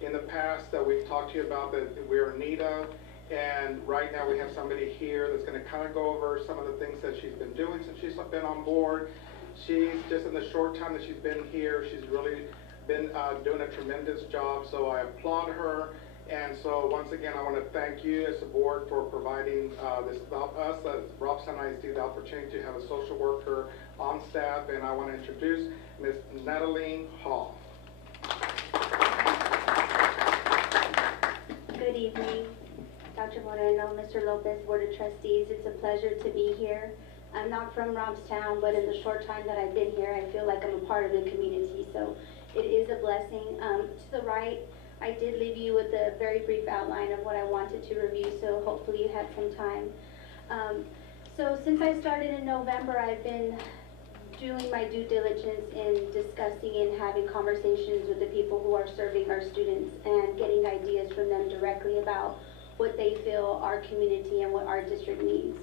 in the past that we've talked to you about that we're in need of. And right now we have somebody here that's going to kind of go over some of the things that she's been doing since she's been on board. She's just in the short time that she's been here, she's really been doing a tremendous job, so I applaud her. And so once again, I want to thank you as a board for providing us as Robstown ISD the opportunity to have a social worker on staff, and I want to introduce Ms. Natalie Hall. Good evening, Dr. Moreno, Mr. Lopez, Board of Trustees. It's a pleasure to be here. I'm not from Robstown, but in the short time that I've been here, I feel like I'm a part of the community, so it is a blessing. To the right, I did leave you with a very brief outline of what I wanted to review, so hopefully you had some time. So since I started in November, I've been doing my due diligence in discussing and having conversations with the people who are serving our students and getting ideas from them directly about what they feel our community and what our district needs.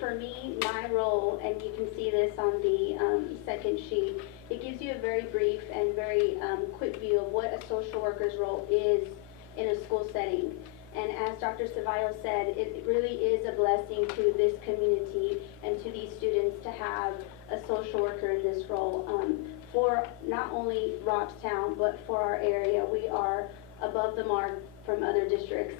For me, my role, and you can see this on the second sheet, it gives you a very brief and very quick view of what a social worker's role is in a school setting. And as Dr. Ceballos said, it really is a blessing to this community and to these students to have a social worker in this role. For not only Robstown, but for our area, we are above the mark from other districts.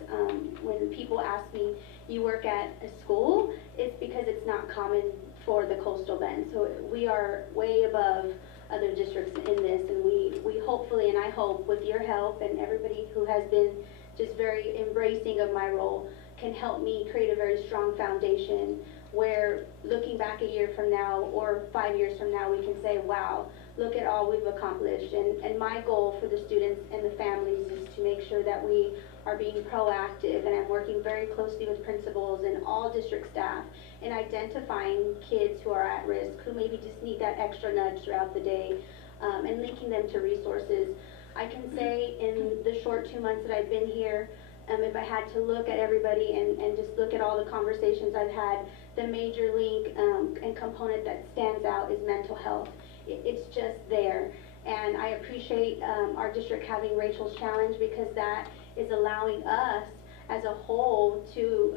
When people ask me, you work at a school, it's because it's not common for the Coastal Bend. So we are way above other districts in this, and we hopefully, and I hope with your help and everybody who has been just very embracing of my role, can help me create a very strong foundation where looking back a year from now or 5 years from now, we can say, wow, look at all we've accomplished. And my goal for the students and the families is to make sure that we are being proactive, and I'm working very closely with principals and all district staff in identifying kids who are at risk, who maybe just need that extra nudge throughout the day, and linking them to resources. I can say in the short 2 months that I've been here, if I had to look at everybody and just look at all the conversations I've had, the major link and component that stands out is mental health. It's just there. And I appreciate our district having Rachel's Challenge, because that is allowing us as a whole to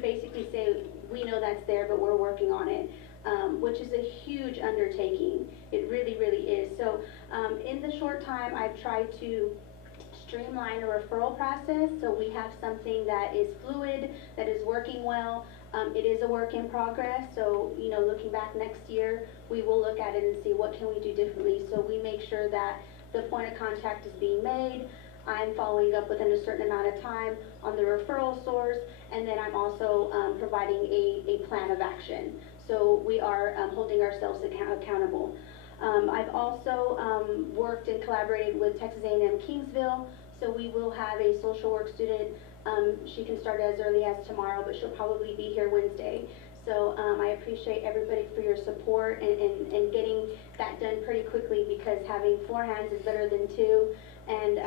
basically say, we know that's there, but we're working on it, which is a huge undertaking. It really, really is. So in the short time, I've tried to streamline a referral process so we have something that is fluid, that is working well. It is a work in progress, so looking back next year, we will look at it and see what can we do differently, so we make sure that the point of contact is being made. I'm following up within a certain amount of time on the referral source, and then I'm also providing a plan of action. So we are holding ourselves accountable. I've also worked and collaborated with Texas A&M Kingsville, so we will have a social work student. She can start as early as tomorrow, but she'll probably be here Wednesday. So I appreciate everybody for your support and getting that done pretty quickly, because having 4 hands is better than 2. And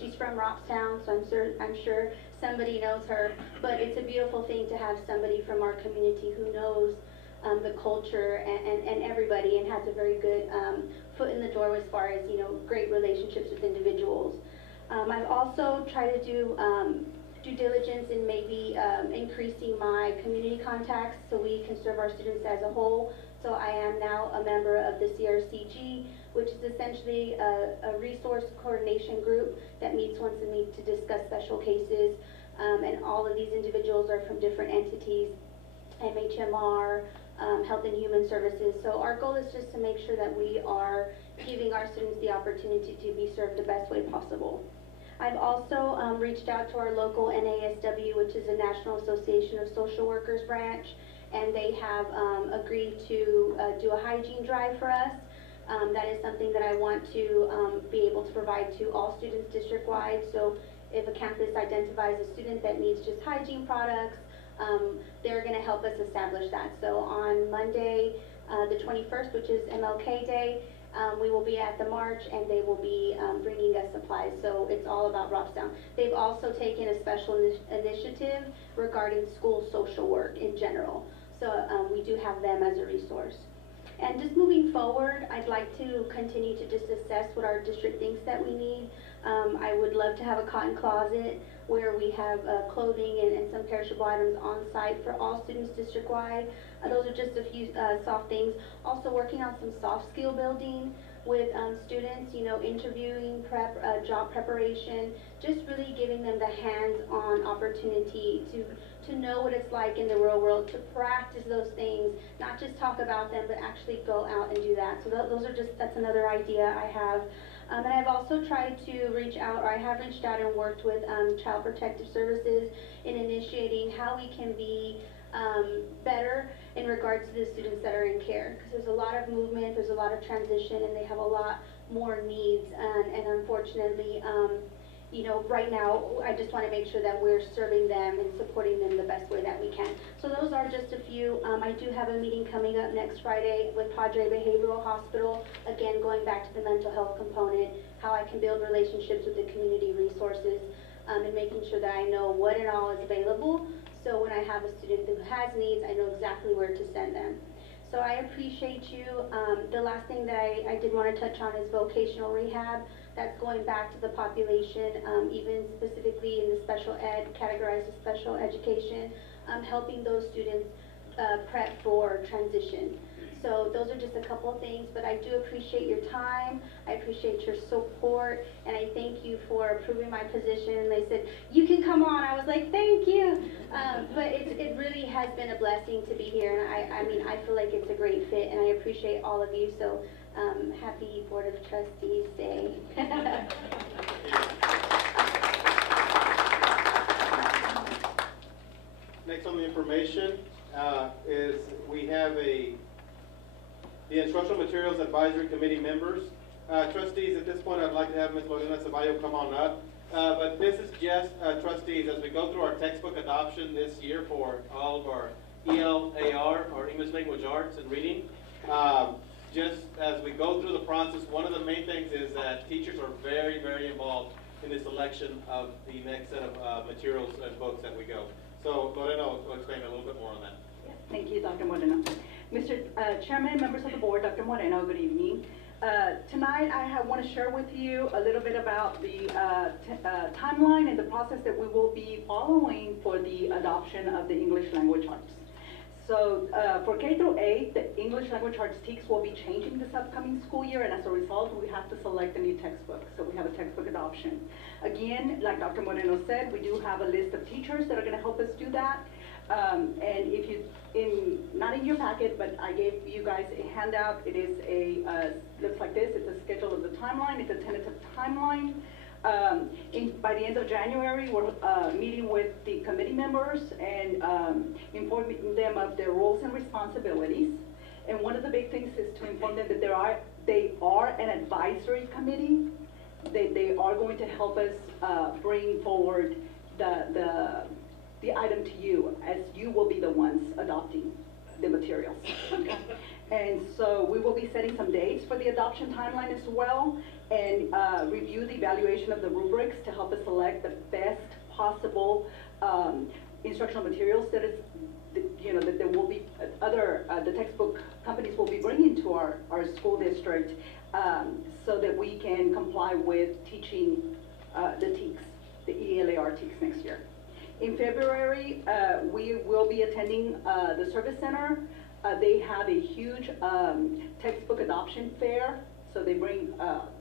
she's from Robstown, so I'm sure somebody knows her. But it's a beautiful thing to have somebody from our community who knows the culture and everybody, and has a very good foot in the door as far as great relationships with individuals. I've also tried to do due diligence in maybe increasing my community contacts so we can serve our students as a whole. So I am now a member of the CRCG, which is essentially a resource coordination group that meets once a week to discuss special cases. And all of these individuals are from different entities, MHMR, Health and Human Services. So our goal is just to make sure that we are giving our students the opportunity to be served the best way possible. I've also reached out to our local NASW, which is the National Association of Social Workers branch, and they have agreed to do a hygiene drive for us. That is something that I want to be able to provide to all students district-wide. So if a campus identifies a student that needs just hygiene products, they're going to help us establish that. So on Monday, the 21st, which is MLK Day, we will be at the march, and they will be bringing us supplies. So it's all about Robstown. They've also taken a special initiative regarding school social work in general. So we do have them as a resource. And just moving forward, I'd like to continue to just assess what our district thinks that we need. I would love to have a cotton closet where we have clothing and some perishable items on site for all students district-wide. Those are just a few soft things. Also working on some soft skill building with students, interviewing, job preparation, just really giving them the hands-on opportunity to know what it's like in the real world, to practice those things, not just talk about them, but actually go out and do that. So that's another idea I have. And I've also tried to reach out, or I have reached out and worked with Child Protective Services in initiating how we can be better in regards to the students that are in care. Because there's a lot of movement, there's a lot of transition, and they have a lot more needs. And unfortunately, right now, I just want to make sure that we're serving them and supporting them the best way that we can. So those are just a few. I do have a meeting coming up next Friday with Padre Behavioral Hospital. Again, going back to the mental health component, how I can build relationships with the community resources, and making sure that I know what and all is available. So when I have a student who has needs, I know exactly where to send them. So I appreciate you. The last thing that I did want to touch on is vocational rehab. That's going back to the population, even specifically in the special ed, categorized as special education, helping those students prep for transition. So those are just a couple of things, but I do appreciate your time. I appreciate your support, and I thank you for approving my position. They said, you can come on. I was like, thank you. But it really has been a blessing to be here, and I mean, I feel like it's a great fit, and I appreciate all of you. So happy Board of Trustees Day. Next on the information is we have the Instructional Materials Advisory Committee members. Trustees, at this point, I'd like to have Ms. Lorena Ceballo come on up. But this is just trustees, as we go through our textbook adoption this year for all of our ELAR, or English Language Arts and Reading. Just as we go through the process, one of the main things is that teachers are very, very involved in the selection of the next set of materials and books that we go. So Lorena will explain a little bit more on that. Thank you, Dr. Moreno. Mr. Chairman, members of the board, Dr. Moreno, good evening. Tonight, I want to share with you a little bit about the timeline and the process that we will be following for the adoption of the English language arts. So for K through 8, the English language arts TEKS will be changing this upcoming school year, and as a result, we have to select a new textbook. So we have a textbook adoption. Again, like Dr. Moreno said, we do have a list of teachers that are going to help us do that. And if you, not in your packet, but I gave you guys a handout. It is looks like this. It's a schedule of the timeline. It's a tentative timeline. By the end of January, we're meeting with the committee members and informing them of their roles and responsibilities. And one of the big things is to inform them that they are an advisory committee. They are going to help us bring forward the item to you, as you will be the ones adopting the materials. And so we will be setting some dates for the adoption timeline as well, and review the evaluation of the rubrics to help us select the best possible instructional materials that there will be the textbook companies will be bringing to our school district, so that we can comply with teaching the TEKS, the ELAR TEKS next year. In February, we will be attending the Service Center. They have a huge textbook adoption fair, so they bring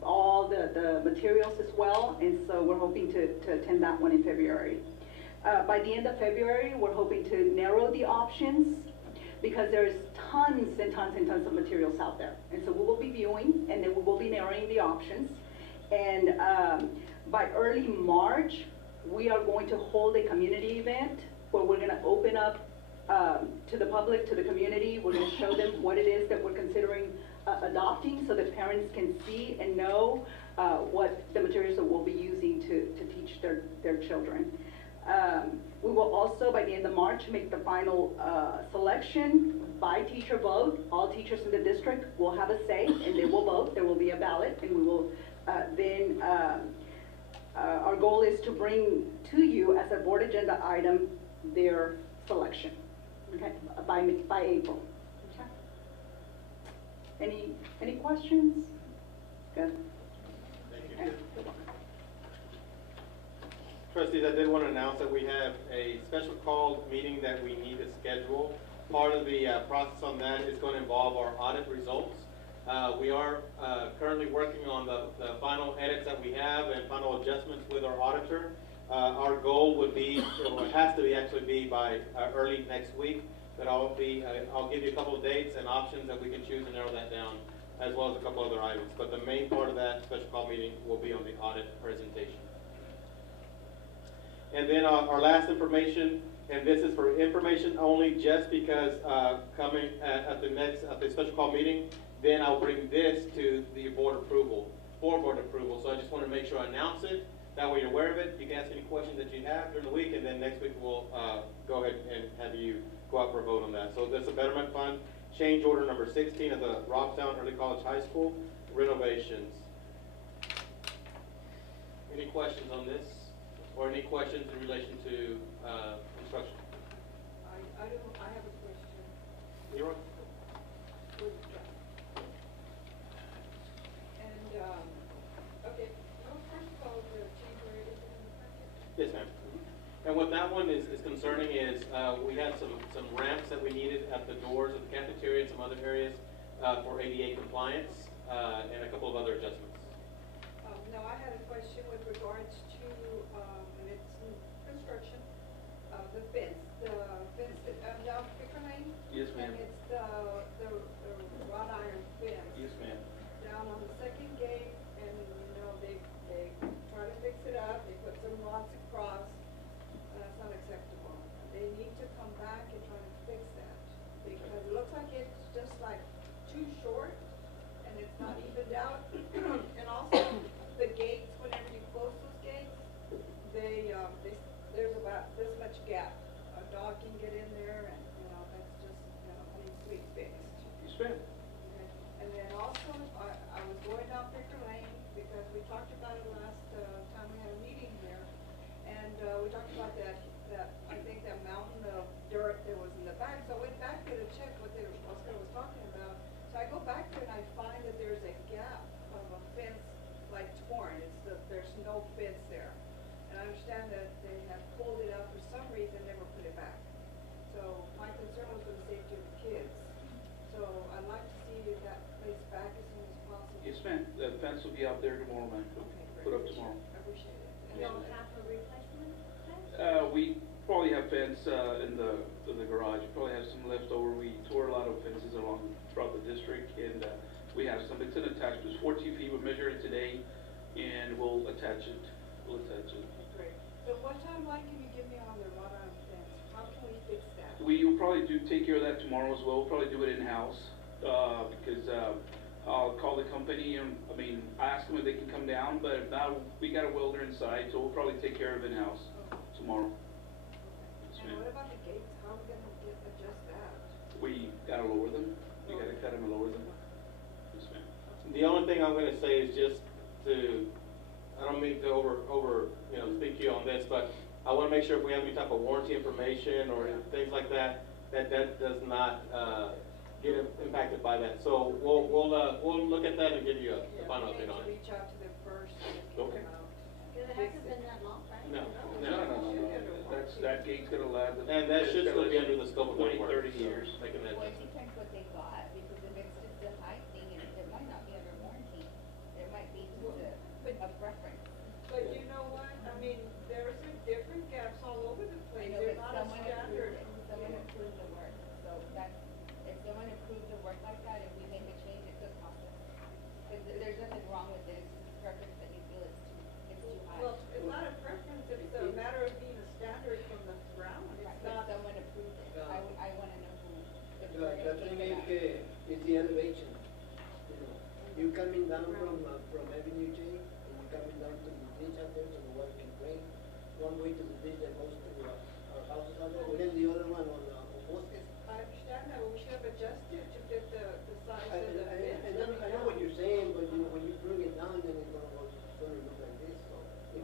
all the materials as well, and so we're hoping to attend that one in February. By the end of February, we're hoping to narrow the options, because there's tons and tons and tons of materials out there. And so we will be viewing, and then we will be narrowing the options. And by early March, we are going to hold a community event where we're going to open up to the public, to the community. We're going to show them what it is that we're considering adopting, so that parents can see and know what the materials that we'll be using to teach their children. We will also, by the end of March, make the final selection by teacher vote. All teachers in the district will have a say, and they will vote. There will be a ballot, and we will then, our goal is to bring to you as a board agenda item their selection, okay, by April. Okay. Any questions? Good. Thank you. Trustees, I did want to announce that we have a special called meeting that we need to schedule. Part of the process on that is going to involve our audit results. We are currently working on the final edits that we have and final adjustments with our auditor. Our goal would be, or it has to actually be by early next week, but I'll give you a couple of dates and options that we can choose and narrow that down, as well as a couple other items. But the main part of that special call meeting will be on the audit presentation. And then our last information, and this is for information only, just because coming at the special call meeting, then I'll bring this to the board approval, for board approval. So I just want to make sure I announce it. That way you're aware of it. You can ask any questions that you have during the week, and then next week we'll go ahead and have you go out for a vote on that. So that's a Betterment Fund, change order number 16 of the Robstown Early College High School renovations. Any questions on this? Or any questions in relation to instruction? I have a question. You're on. And, okay, well, first of all, the change order is in the packet? Yes, ma'am. And what that one is concerning is we had some ramps that we needed at the doors of the cafeteria and some other areas for ADA compliance and a couple of other adjustments. No, I had a question with regards to, and it's construction, the fence that, down Picker Lane? Yes, ma'am. And it's the wrought iron fence. Yes, ma'am. Down on the second gate, and, they try to fix it up, they put some rods across, that's not acceptable. They need to come back and try to fix that, because it looks like it's just like too short, and it's not evened out, and also, the gates, whenever you close those gates, there's about this much gap. A dog can get in there, and that's just needs to be fixed. Yes, ma'am. Okay. And then also, I was going down Picker Lane because we talked about it last time we had a meeting here, and we talked about that I think that mountain of dirt that was in the back. So I went back there to check what Oscar was talking about. So I go back there and I find that there's a gap ma'am. The fence will be out there tomorrow, ma'am. Put up tomorrow. I appreciate it. You don't have a replacement fence? We probably have fence in the garage. We probably have some left over. We tore a lot of fences along throughout the district, and we have some. It's an attachment. It's 14 feet. We measured it today, and we'll attach it. We'll attach it. Great. But what timeline can you give me on the wrought iron fence? How can we fix that? We will probably take care of that tomorrow as well. We'll probably do it in-house, because I'll call the company, and, I mean, I ask them if they can come down, but if not, we got a welder inside, so we'll probably take care of it in-house tomorrow. Yes, And ma'am. what about the gates? How are we gonna adjust that? We gotta lower them. We gotta cut them and lower them. Yes, ma'am. The only thing I'm gonna say is just to, I don't mean to speak to you on this, but I wanna make sure if we have any type of warranty information or things like that, that does not, get impacted by that. So we'll look at that and give you a final update on it. Reach out to them first and get Okay. them out. Because it hasn't been that long, right? No. That gate's gonna last. And that should still be under the scope of 20, work. 30 years. Making that. Well, it depends what they got, because if it's just a height thing, it might not be under warranty. It might be just a preference. But you know what? I mean, there's different gaps all over the I place. know, They're but not a someone standard. approved it, someone approved the work, so that's, if someone approved the work like that, if we make a change, it could cost us. Cause there's nothing wrong with it, it's just a preference that you feel it's too high. Well, it's not a preference, it's a matter of being a standard from the ground. Right, It's but not. someone approved it, I wanna know who. if The we're gonna thing take is it out. it's the elevation. You coming down from Avenue J, and you coming down to the ditch out there, so the water can drain. One way to the ditch that goes to our houses out there, and then the other one on Bosques. I understand that, but we should have adjusted to fit the size of the fence. I know what you're saying, but when you bring it down, then it's gonna look like this, so,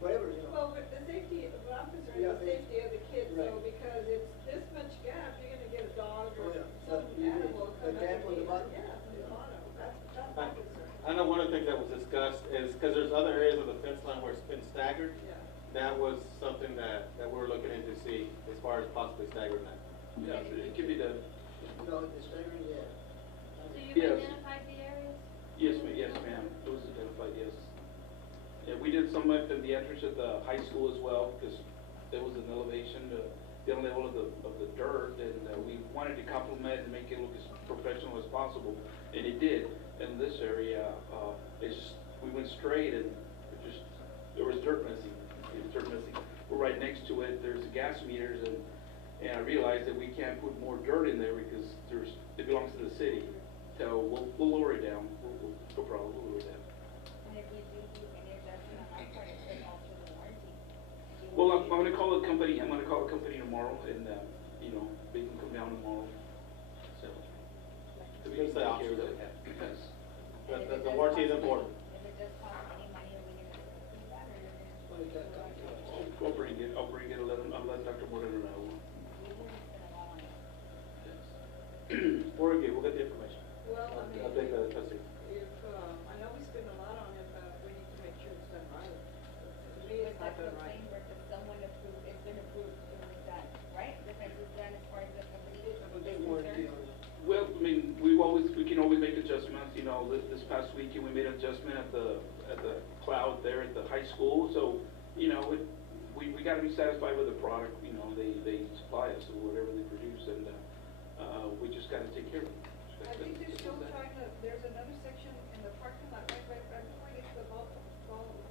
whatever, Well, but the safety, what I'm concerned Yeah, is the safety of the kids, so right. because it's this much gap, you're gonna get a dog Oh, or yeah. some You mean animal the come gap on the underneath. bottom? Yeah, the bottom, that's my concern. I know one of the things that was discussed is, because there's other areas of the fence line where it's been staggered. Yeah. That was something that we were looking into see as far as possibly staggering that. Yeah, it can be done. No, the staggering, yeah. So you've Yes. identified the areas? Yes, ma'am, it was identified, yes. Yeah, we did some at the entrance at the high school as well, because there was an elevation, the level of the dirt, and we wanted to complement and make it look as professional as possible, and it did. In this area, we went straight, and there was dirt missing. We're right next to it, there's the gas meters, and I realized that we can't put more dirt in there because it belongs to the city. So we'll lower it down, no problem, we'll lower it down. And if we do any adjustment on our part, it could alter the warranty. Well, I'm gonna call a company tomorrow, and, they can come down tomorrow, so. we can Just the take care of option. that. Yes. The warranty is important. If it does cost any money, are we gonna approve that, or you're gonna? I'll bring it, I'll let Dr. Moreno know. We wouldn't spend a lot on it. We're good, we'll get the information. Well, I mean, I'll take the trustee. if, I know we spend a lot on it, but we need to make sure it's done right. To me, But it's not that's done what I'm right. saying, Bertha, someone approved, it's been approved, it was done, right? The fence is done as far as the company is concerned? Well, I mean, we can always make adjustments, this past weekend, we made an adjustment at the cloud there at the high school, so, we gotta be satisfied with the product, they supply us or whatever they produce, and, we just gotta take care of it. I think they're still trying to, there's another section in the parking lot, right before you get to the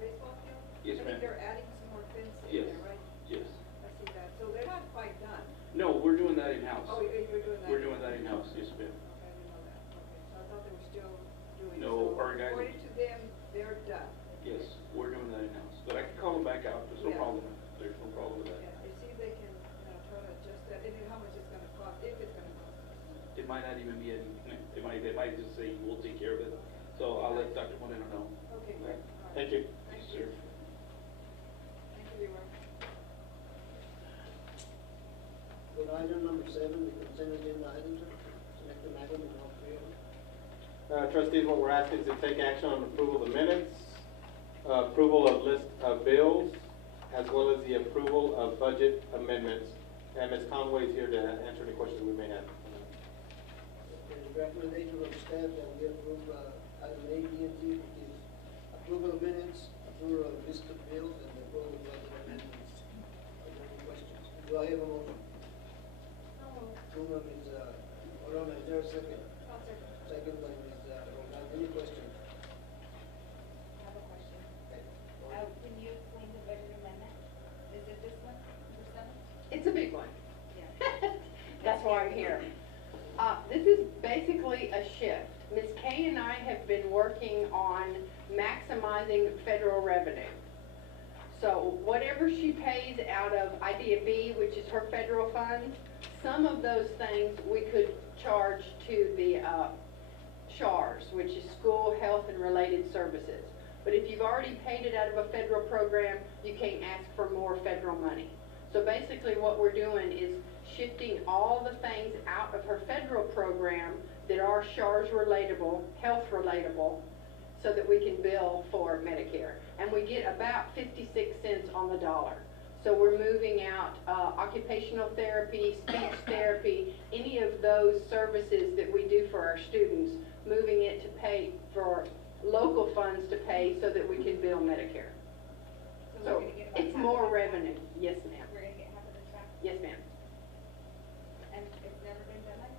baseball field. Yes, I ma'am. think they're adding some more fence in Yes, there, right? yes. I see that, so they're not quite done. No, we're doing that in-house. Oh, you're doing that? We're doing that in-house, yes, ma'am. Okay, I didn't know that, okay, so I thought they were still doing it. No, So our guys- according to them, they're done. Yes, we're doing that in-house, but I can call them back out, there's no Yeah. problem, there's no problem with that. Yeah, they see if they can, try to adjust that, and then how much it's gonna cost, if it's gonna cost us. It might not even be any, they might just say, we'll take care of it, so I'll let Dr. Moreno know. Okay, great. All right. Thank you. Thank Sure. you. Thank you, Leroy. Good, item number 7, the consent agenda items, select an item and all three of them. Trustees, what we're asking is to take action on approval of the minutes, approval of list of bills, as well as the approval of budget amendments. And Ms. Conway is here to answer any questions we may have. The recommendation of staff that we approve item A, B, and C, which is approval of minutes, approval of list of bills, and approval of budget amendments. Are there any questions? Do I have a motion? Moved by Ms. Morona, is there a second? Second by Ms. Roman. Any questions? I have a question. Can you explain the budget amendment? Is it this one, number 7? It's a big one. Yeah. That's why I'm here. This is basically a shift. Ms. Kay and I have been working on maximizing federal revenue. So whatever she pays out of IDFE, which is her federal funds, some of those things we could charge to the SHARS, which is School, Health, and Related Services. But if you've already paid it out of a federal program, you can't ask for more federal money. So basically what we're doing is shifting all the things out of her federal program that are SHARS relatable, health relatable, so that we can bill for Medicare. And we get about 56 cents on the dollar. So we're moving out occupational therapy, speech therapy, any of those services that we do for our students, moving it to pay for local funds to pay so that we can bill Medicare. So we're So gonna get about it's half more of that revenue. Yes, ma'am. We're gonna get half of this back? Yes, ma'am. And it's never been done like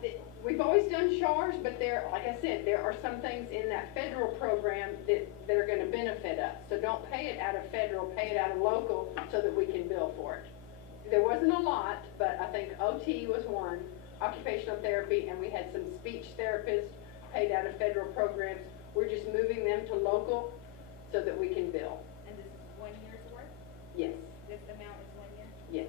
this? We've always done SHARS, but there, like I said, there are some things in that federal program that are gonna benefit us. So don't pay it out of federal, pay it out of local so that we can bill for it. There wasn't a lot, but I think OT was one, occupational therapy, and we had some speech therapists paid out of federal programs. We're just moving them to local so that we can bill. And this is 1 year's worth? Yes, This amount is 1 year? yes.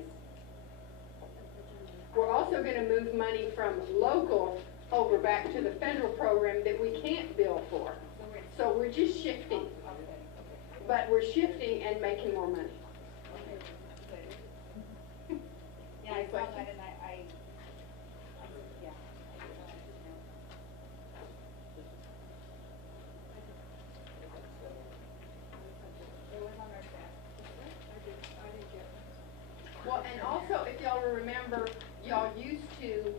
We're also gonna move money from local over back to the federal program that we can't bill for. So we're just shifting. But we're shifting and making more money. Yeah, I saw that and I yeah. It was on our desk. I didn't get it. Well, and also, if y'all remember, y'all used to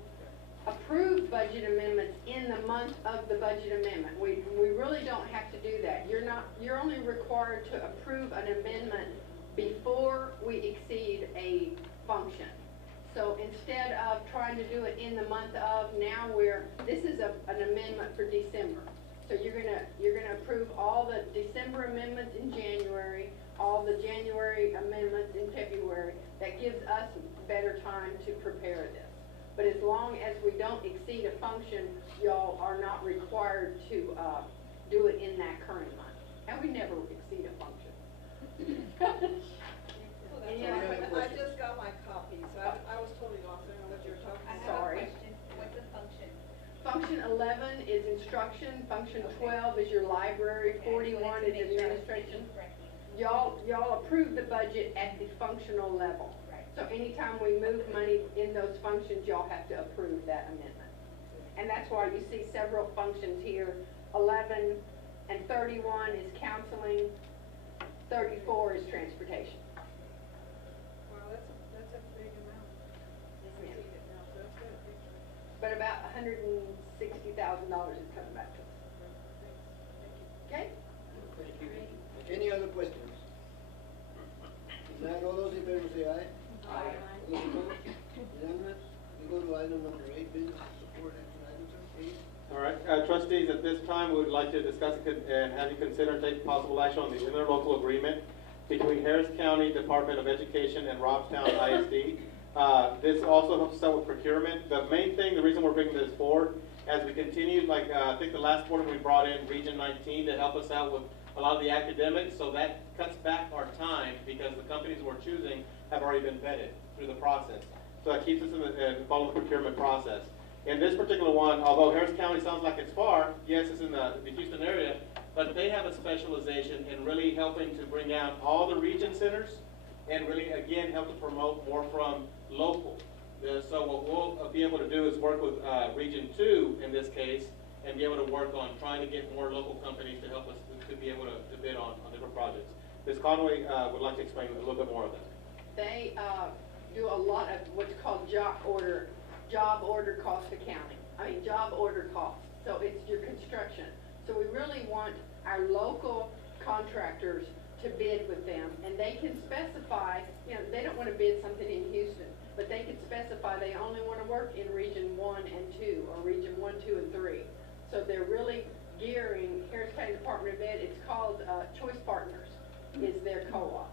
approve budget amendments in the month of the budget amendment. We really don't have to do that. You're only required to approve an amendment before we exceed a function. So instead of trying to do it in the month of, now this is an amendment for December. So you're gonna approve all the December amendments in January, all the January amendments in February. That gives us better time to prepare this. But as long as we don't exceed a function, y'all are not required to do it in that current month. And we never exceed a function. I just got my copy, so I was totally lost. I don't know what you were talking I about. have a question. What's the function? Function 11 is instruction, function 12 is your library, 41 is administration. Y'all approve the budget at the functional level. So anytime we move money in those functions, y'all have to approve that amendment. And that's why you see several functions here. 11 and 31 is counseling, 34 is transportation. Wow, that's a big amount. Yes, ma'am. I see it now, so that's good. But about $160,000 is coming back to us. Okay? Thank you. Any other questions? If not, all those in favor say aye. Aye. Those opposed? Unanimous? We go to item number 8, business support action items, sir. 8. All right, trustees, at this time, we would like to discuss and have you consider and take possible action on the interlocal agreement between Harris County Department of Education and Robstown ISD. This also helps us out with procurement. The main thing, the reason we're bringing this forward, as we continue, like I think the last quarter we brought in Region 19 to help us out with a lot of the academics, so that cuts back our time because the companies we're choosing have already been vetted through the process. So that keeps us in the following the procurement process. In this particular one, although Harris County sounds like it's far, yes, it's in the Houston area, but they have a specialization in really helping to bring out all the region centers and really, again, help to promote more from local. So what we'll be able to do is work with Region 2 in this case and be able to work on trying to get more local companies to help us to be able to bid on different projects. Ms. Conway would like to explain a little bit more of that. They do a lot of what's called job order cost accounting. Job order costs. So it's your construction. So we really want our local contractors to bid with them, and they can specify, you know, they don't want to bid something in Houston, but they can specify they only want to work in Region 1 and 2, or Region 1, 2, and 3. So they're really gearing Harris County Department of Ed, it's called Choice Partners, is their co-op.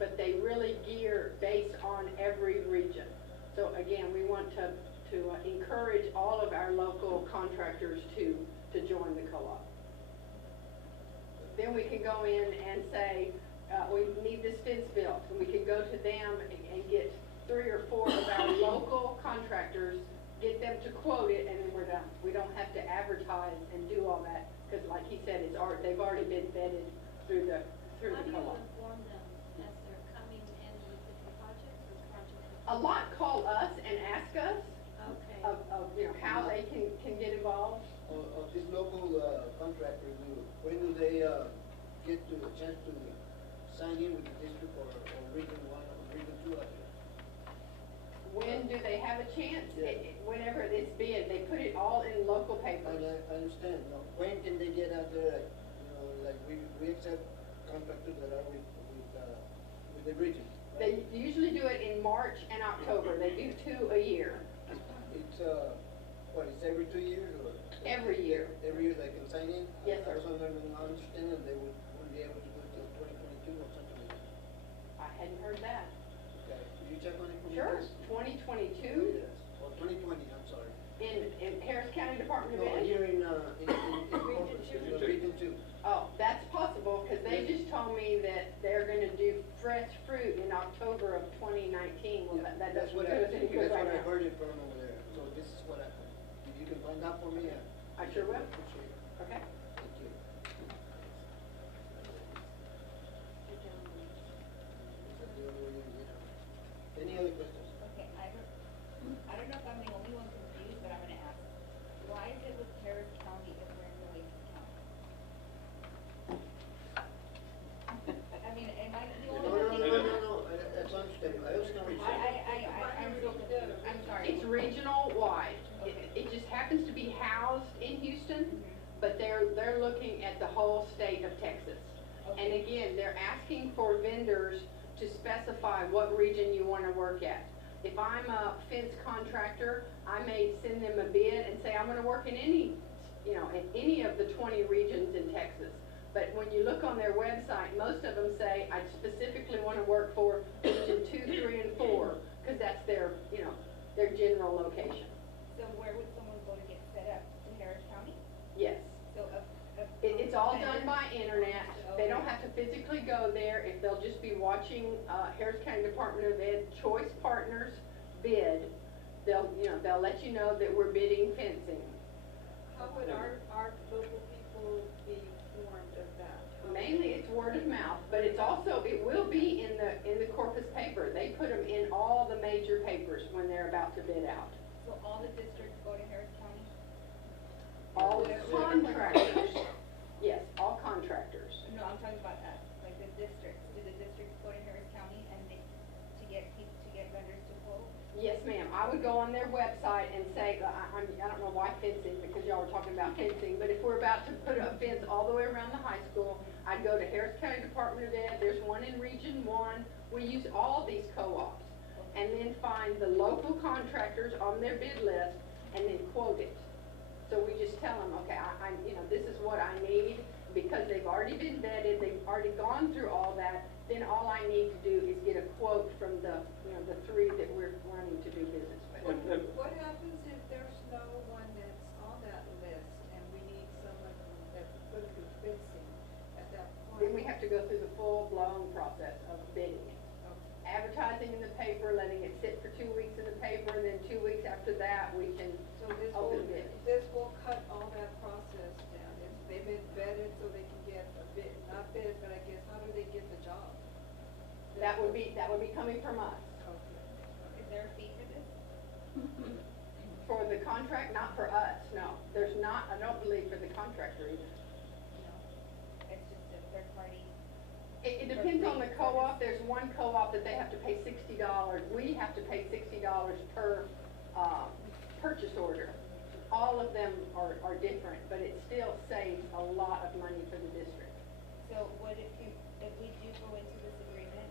But they really gear based on every region. So again, we want to encourage all of our local contractors to join the co-op. Then we can go in and say, we need this fence built, and we can go to them and get 3 or 4 of our local contractors, get them to quote it, and then we're done. We don't have to advertise and do all that, because like he said, they've already been vetted through the co-op. How do you inform them as they're coming in with different projects or projects? A lot call us and ask us Okay. of you know, how they can get involved. Of these local contractors, when do they get to the chance to sign in with the district or Region 1 or Region 2 out there? When do they have a chance? Yeah. Whenever it's bid, they put it all in local papers. I understand. Now, when can they get out there? You know, like we accept contractors that are with the region. Right? They usually do it in March and October. They do 2 a year. It's it's every 2 years or? Every year. Every year they can sign in? Yes, sir. That's what I'm understanding, they wouldn't be able to do it till 2022 or something like that. I hadn't heard that. Okay, will you check on it for me? Sure. please? 2022 Yes, or 2020, I'm sorry. in Harris County Department of No, Ed? here in Region 2. Oh, that's possible, because they just told me that they're gonna do fresh fruit in October of 2019. Well, that That's doesn't what do us any good right I now. heard it from over there, so this is what if you can find out for me, I sure will. appreciate it. Okay. Thank you. Any other questions? Okay, I don't know if I'm the only one confused, but I'm gonna ask. Why is it with Harris County if we're in Nueces County? I mean, am I the only one? No, that's understandable, I understand what you're saying. I'm so confused, I'm sorry. It's regional wide. It just happens to be housed in Houston, but they're looking at the whole state of Texas. And again, they're asking for vendors to specify what region you want to work at. If I'm a fence contractor, I may send them a bid and say, I'm going to work in any of the 20 regions in Texas. But when you look on their website, most of them say, I specifically want to work for Region 2, 3, and 4, because that's their general location. So where would someone go to get set up? To Harris County? Yes. So It's all done by internet. They don't have to physically go there. If they'll just be watching Harris County Department of Ed Choice Partners bid, they'll let you know that we're bidding fencing. How would our local people be informed of that? Mainly it's word of mouth, but it will be in the Corpus paper. They put them in all the major papers when they're about to bid out. So all the districts go to Harris County? All contractors, yes, all contractors. No, I'm talking about us, like the districts. Do the districts go to Harris County and to get vendors to quote? Yes, ma'am. I would go on their website and say, I don't know why fencing, because y'all were talking about fencing, but if we're about to put a fence all the way around the high school, I'd go to Harris County Department of Ed. There's one in Region 1. We use all these co-ops, and then find the local contractors on their bid list and then quote it. So we just tell them, okay, this is what I need, because they've already been vetted, they've already gone through all that, then all I need to do is get a quote from the 3 that we're wanting to do business with. What happens if there's no one that's on that list and we need someone that's going to do fencing at that point? Then we have to go through the full-blown process of bidding it. Advertising in the paper, letting it sit for 2 weeks in the paper, and then 2 weeks after that, we can open bid. This will cut all that process down. They've been vetted so they can get a bid, not bid, but I guess, how do they get the job? That would be coming from us. Is there a fee for this? For the contract, not for us, no. There's not, I don't believe for the contractor either. No. It's just a third party. It depends on the co-op. There's one co-op that they have to pay $60. We have to pay $60 per purchase order. all of them are different, but it still saves a lot of money for the district. So what if we do go into this agreement,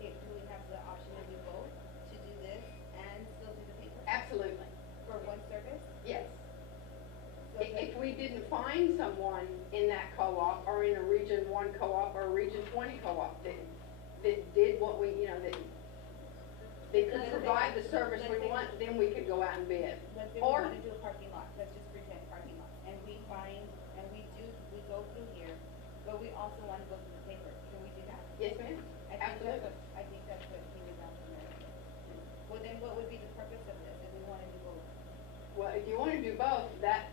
do we have the option to do both, to do this and still do the paper? Absolutely. For one service? Yes. So If we didn't find someone in that co-op or in a Region 1 co-op or a Region 20 co-op that did what we, they could provide the service we want, then we could go out and bid. Let's say we Or, want to do a parking lot, let's just pretend parking lot, and we go through here, but we also want to go through the paper, can we do that? yes, ma'am? Absolutely. I think that's what he was asking there. Well, then what would be the purpose of this, if we want to do both? Well, if you want to do both, that's,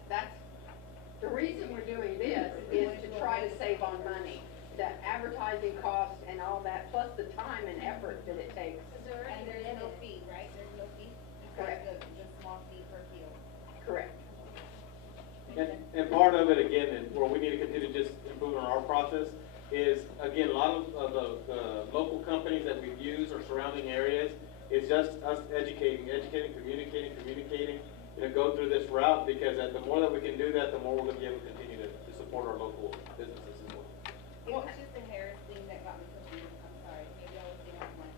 the reason we're doing this is to try to save on money. The advertising costs and all that, plus the time and effort that it takes. And there's no fee, right? There's no fee? Correct. The small fee per kilo. Correct. And part of it, again, and where we need to continue just improving our process is, again, a lot of the local companies that we've used or surrounding areas, it's just us educating, communicating, go through this route, because the more that we can do that, the more we're going to be able to continue to support our local businesses as well. It was just the Harris thing that got me confused, I'm sorry, maybe I was thinking of one.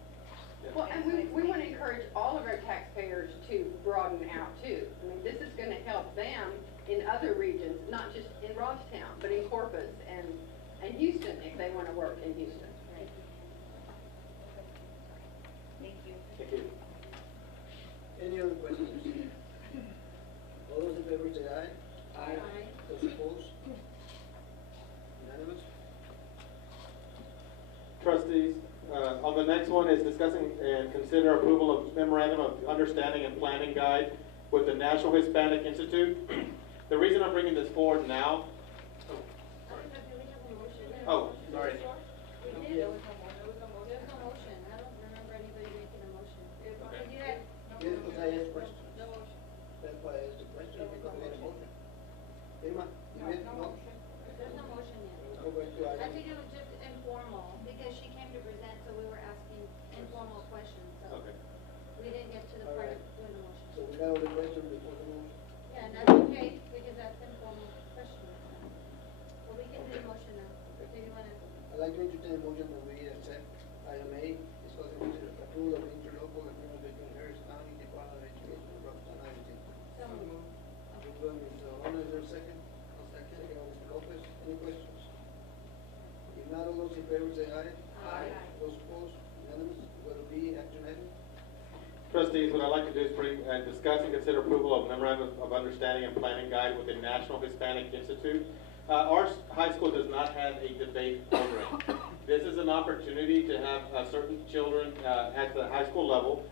Well, and we want to encourage all of our taxpayers to broaden out too. I mean, this is going to help them in other regions, not just in Robstown, but in Corpus and Houston, if they want to work in Houston. Thank you. Thank you. Any other questions? All those in favor say aye. Aye. Those opposed? Unanimous? Trustees, on the next one is discussing and consider approval of memorandum of understanding and planning guide with the National Hispanic Institute. The reason I'm bringing this forward now. Oh, sorry. We did. There was no motion. I don't remember anybody making a motion. Yes, because I asked questions. No motion. That's why I asked the question, because we had a motion. Irma, you made no motion? There's no motion yet. Let's go back to I item. think it was just informal, because she came to present, so we were asking informal questions, so. Okay. We didn't get to the part of doing the motion. So we got all the questions before the motion. Yeah, and that's okay, because that's informal questions. Well, we can do the motion now. Do you wanna? I'd like to entertain a motion that we accept item A, discussing approval of interlocal agreement between Harris County Department of Education and Robstown ISD. So moved. Moved by Mr. Arona, is there a second? Second by Mr. Lopez, any questions? If not, all those in favor say aye. Aye. Those opposed, unanimous, will be action item. Trustees, what I'd like to do is discuss and consider approval of memorandum of understanding and planning guide with the National Hispanic Institute. Our high school does not have a debate program. This is an opportunity to have certain children at the high school level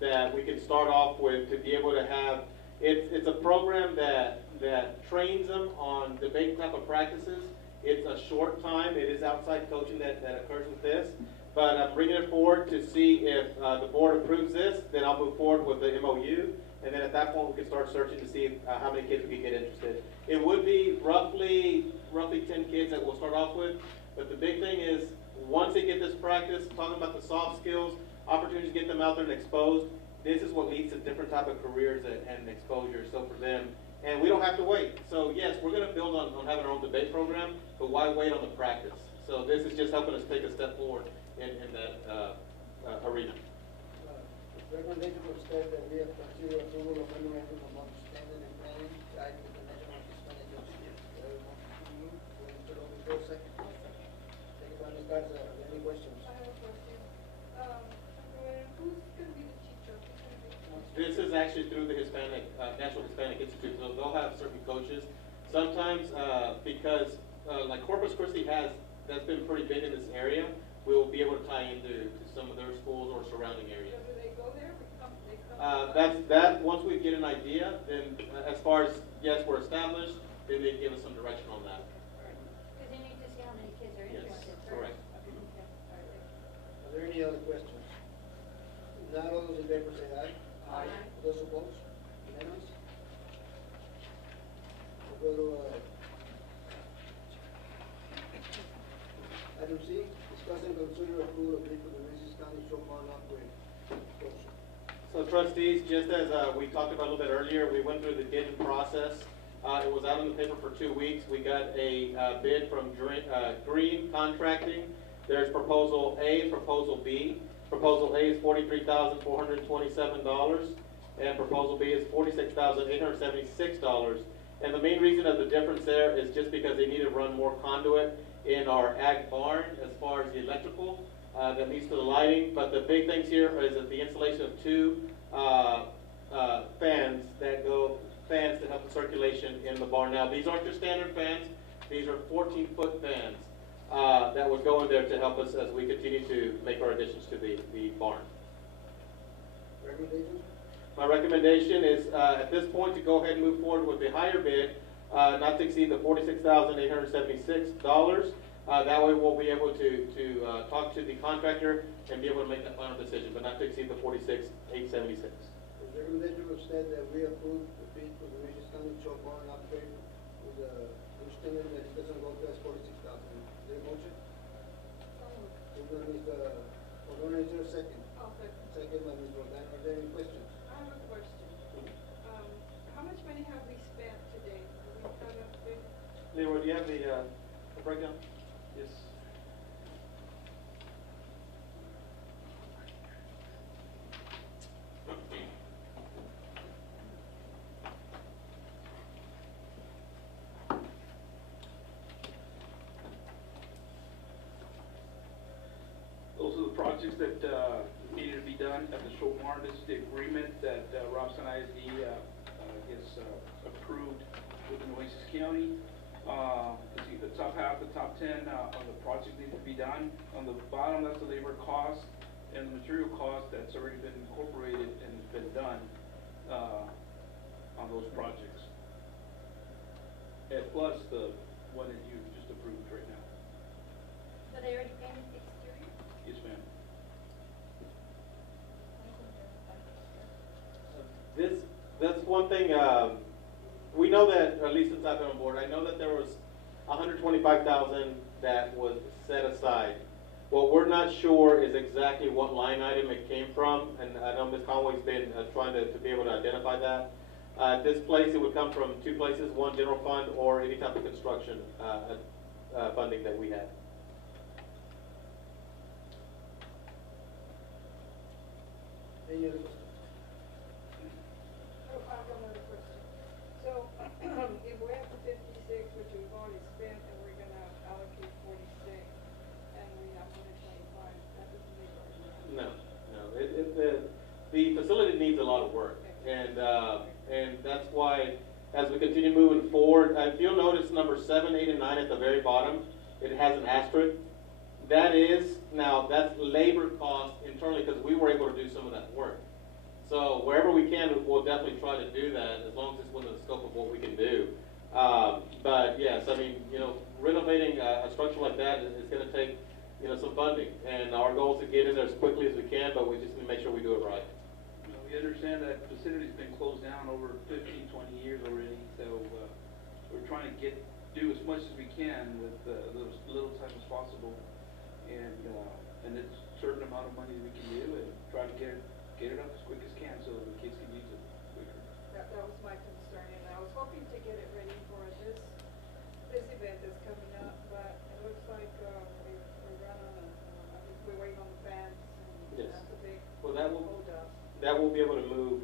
that we can start off with to be able to have. It's a program that trains them on debate type of practices. It's a short time. It is outside coaching that occurs with this. But I'm bringing it forward to see if the board approves this, then I'll move forward with the MOU. And then at that point, we can start searching to see how many kids we can get interested. It would be roughly 10 kids that we'll start off with. But the big thing is, once they get this practice, talking about the soft skills, opportunities to get them out there and exposed, this is what leads to different type of careers and exposure. So for them, and we don't have to wait. So yes, we're going to build on having our own debate program, but why wait on the practice? So this is just helping us take a step forward in that arena. Recommendation for staff that we have considered approval of memorandum of understanding and planning guide with the National Hispanic Institute. Mr. Lopez, second. Second by Ms. Garza, any questions? I have a question. Who's gonna be the teacher? This is actually through the National Hispanic Institute. So they'll have certain coaches. Sometimes because like Corpus Christi that's been pretty big in this area, we'll be able to tie into some of their schools or surrounding areas. So do they go there? They come? That once we get an idea, then as far as, yes, we're established, then they give us some direction on that. Because you need to see how many kids are Yes, interested first. correct. Okay, all right. Are there any other questions? If not, all those in favor say aye. Aye. Those opposed? Unanimous? We'll go to item C, discuss and consider approval of bid for the Nueces County Showbarn upgrade. Motion. So trustees, just as we talked about a little bit earlier, we went through the bidding process. It was out in the paper for 2 weeks. We got a bid from Green Contracting. There's proposal A and proposal B. Proposal A is $43,427, and proposal B is $46,876. And the main reason of the difference there is just because they need to run more conduit in our ag barn as far as the electrical that leads to the lighting. But the big things here is that the installation of 2 fans that help the circulation in the barn. Now, these aren't your standard fans. These are 14-foot fans that would go in there to help us as we continue to make our additions to the barn. Recommendation? My recommendation is, at this point, to go ahead and move forward with the higher bid, not to exceed the $46,876. That way we'll be able to talk to the contractor and be able to make that final decision, but not to exceed the $46,876. The recommendation was said that we approve the bid for the Mesa County Short Barn upgrade with the understanding that it doesn't go past 46,000. Is there a motion? Moved by Mr. Odona, is there a second? I'll second. Second by Ms. Roldan. Are there any questions? I have a question. How much money have we spent today? Have we done a big? Leroy, do you have the breakdown? Yes. Those are the projects that needed to be done at the Short Barn. This is the agreement that Robson ISD gets approved with Nueces County. See the top half, the top 10 on the project needs to be done. On the bottom, that's the labor cost and the material cost that's already been incorporated and been done on those projects. And plus the one that you just approved right now. So they already painted the exterior? Yes, ma'am. That's one thing, we know that, at least since I've been on board, I know that there was $125,000 that was set aside. What we're not sure is exactly what line item it came from, and I know Ms. Conway's been trying to be able to identify that. This place, it would come from 2 places, one general fund or any type of construction funding that we have. Any other questions? Oh, I've got another question. So, if we're at the 56, which we've already spent, and we're gonna allocate 46, and we have 125, that doesn't leave right now. No. The facility needs a lot of work, and that's why, as we continue moving forward, if you'll notice number 7, 8, and 9 at the very bottom, it has an asterisk. That's labor cost internally, because we were able to do some of that work. So wherever we can, we'll definitely try to do that, as long as it's within the scope of what we can do. But yes, I mean, renovating a structure like that is going to take, some funding. And our goal is to get in there as quickly as we can, but we just need to make sure we do it right. We understand that facility's been closed down over 15, 20 years already, so we're trying to do as much as we can with as little time as possible, and it's a certain amount of money that we can do, and try to get it up as quick as can so the kids can use it quicker. That was my concern, and I was hoping to get it ready for this event that's coming up, but it looks like we're running I think we're waiting on the fans, and Yes. that's a big Well, hold up. that will be able to move,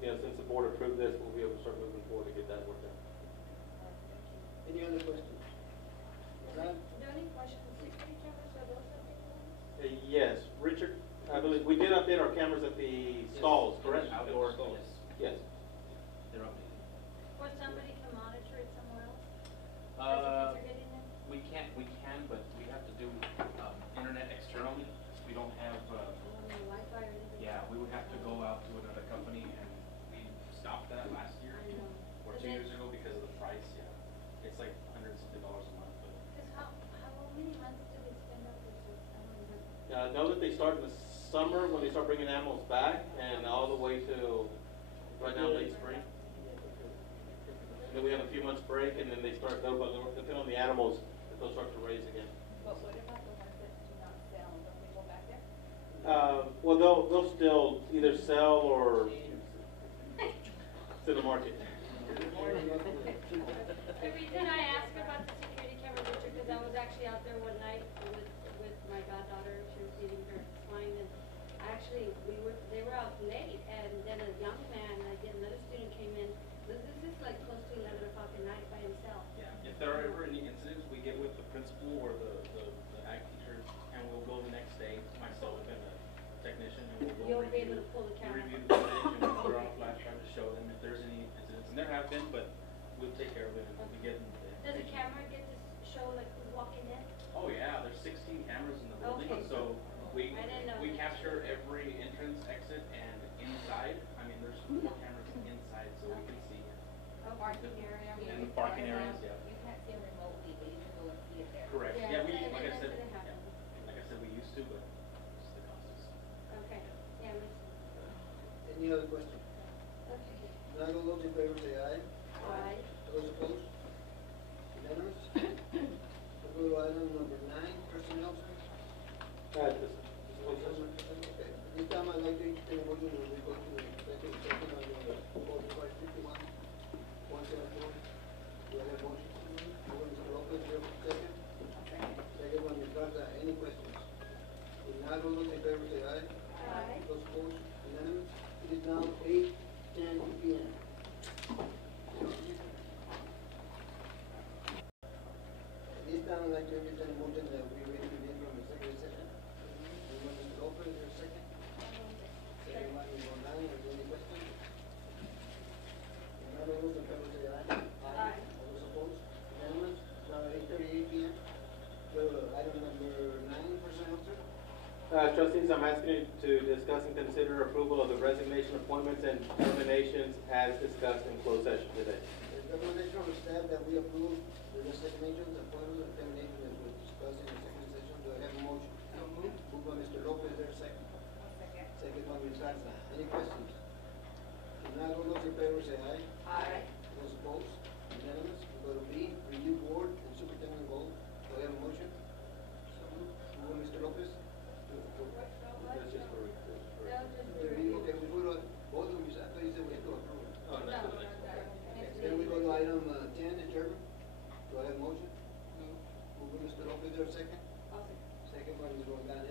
since the board approved this, we'll be able to start moving forward to get that work done. Any other questions? None? The only question, security cameras, are those updated? Yes, Richard, I believe, we did update our cameras at the stalls, correct? Outdoor, Yes. they're updated. Or somebody can monitor it somewhere else? As the Uh, kids are getting in? we can, but we have to do, internet externally. We don't have, Wi-Fi or anything? yeah, we would have to go out to another company, and we stopped that last year, I know. or 2 years ago, because of the price, yeah. It's like $100 something a month, but. Because how many months do they spend up with this? I don't remember. I know that they start in the summer when they start bringing animals back, and all the way till right now late spring. And then we have a few months break, and then they start, depending on the animals, they'll start to raise again. But what about the ones that do not sell? Don't they go back there? Well, they'll still either sell or it's in the market. The reason I asked about the security camera, Richard, because I was actually out there one night with my goddaughter. She was feeding her swine, and actually they were out late, and then a young man, another student came in. This is like close to 11 o'clock at night by himself. Yeah, if there are ever any incidents, we get with the principal or the ag teachers, and we'll go the next day, myself and the technician, and we'll go You'll be able to pull the camera. review the footage and we'll throw out a flashlight to show them if there's any incidents, and there have been, but we'll take care of it and we get them. Does the camera get to show like who's walking in? Oh yeah, there's 16 cameras in the building, Okay. so we I didn't know that. capture every entrance, exit, and inside. I mean, there's 4 cameras inside, so we can see. A parking area. And the parking areas, yeah. You can't see them remotely, but you can go and see it there. Correct. Yeah, Yeah, we, and like I that's said, what happened. like I said, we used to, but it's the cost is. Okay, yeah, Any other questions? okay. None, all those in favor say aye. Aye. Those opposed? Unanimous? We'll go to item number 9, personnel, sir. Okay. This time I'd like to entertain a motion to go to the second on the 4551, 174. Do I have a motion? Moved by Mr. Lopez, do I have a second? Second by Ms. Garza. Any questions? If not, all those in favor say aye. Aye. Those opposed? Unanimous? It is now 8:10 p.m. At this time, I'd like to entertain a motion that we reconvene from executive session. Moved by Mr. Lopez, is there a second? Second by Ms. Rodan, is there any questions? If not, all those in favor say aye. Aye. All those opposed? Unanimous? Now 8:38 p.m. Go to item number 9, personnel, sir. Trustees, I'm asking you to discuss and consider approval of the resignation, appointments, and terminations as discussed in closed session today. The recommendation of staff that we approve the resignations, appointments, and terminations as was discussed in the second session. Do I have a motion? Moved by Mr. Lopez, is there a second? Second by Ms. Garza. Any questions? If not, all those in favor say aye. Aye. Those opposed? Unanimous? We go to B, review board and superintendent vote. Do I have a motion? Moved by Mr. Lopez. That's just for. Okay, we go to both of them, I thought you said we had to approve. Oh, no. Okay, then we go to item 10, adjournment. Do I have a motion? Moved by Mr. Lopez, is there a second? Second by Ms. Rodan.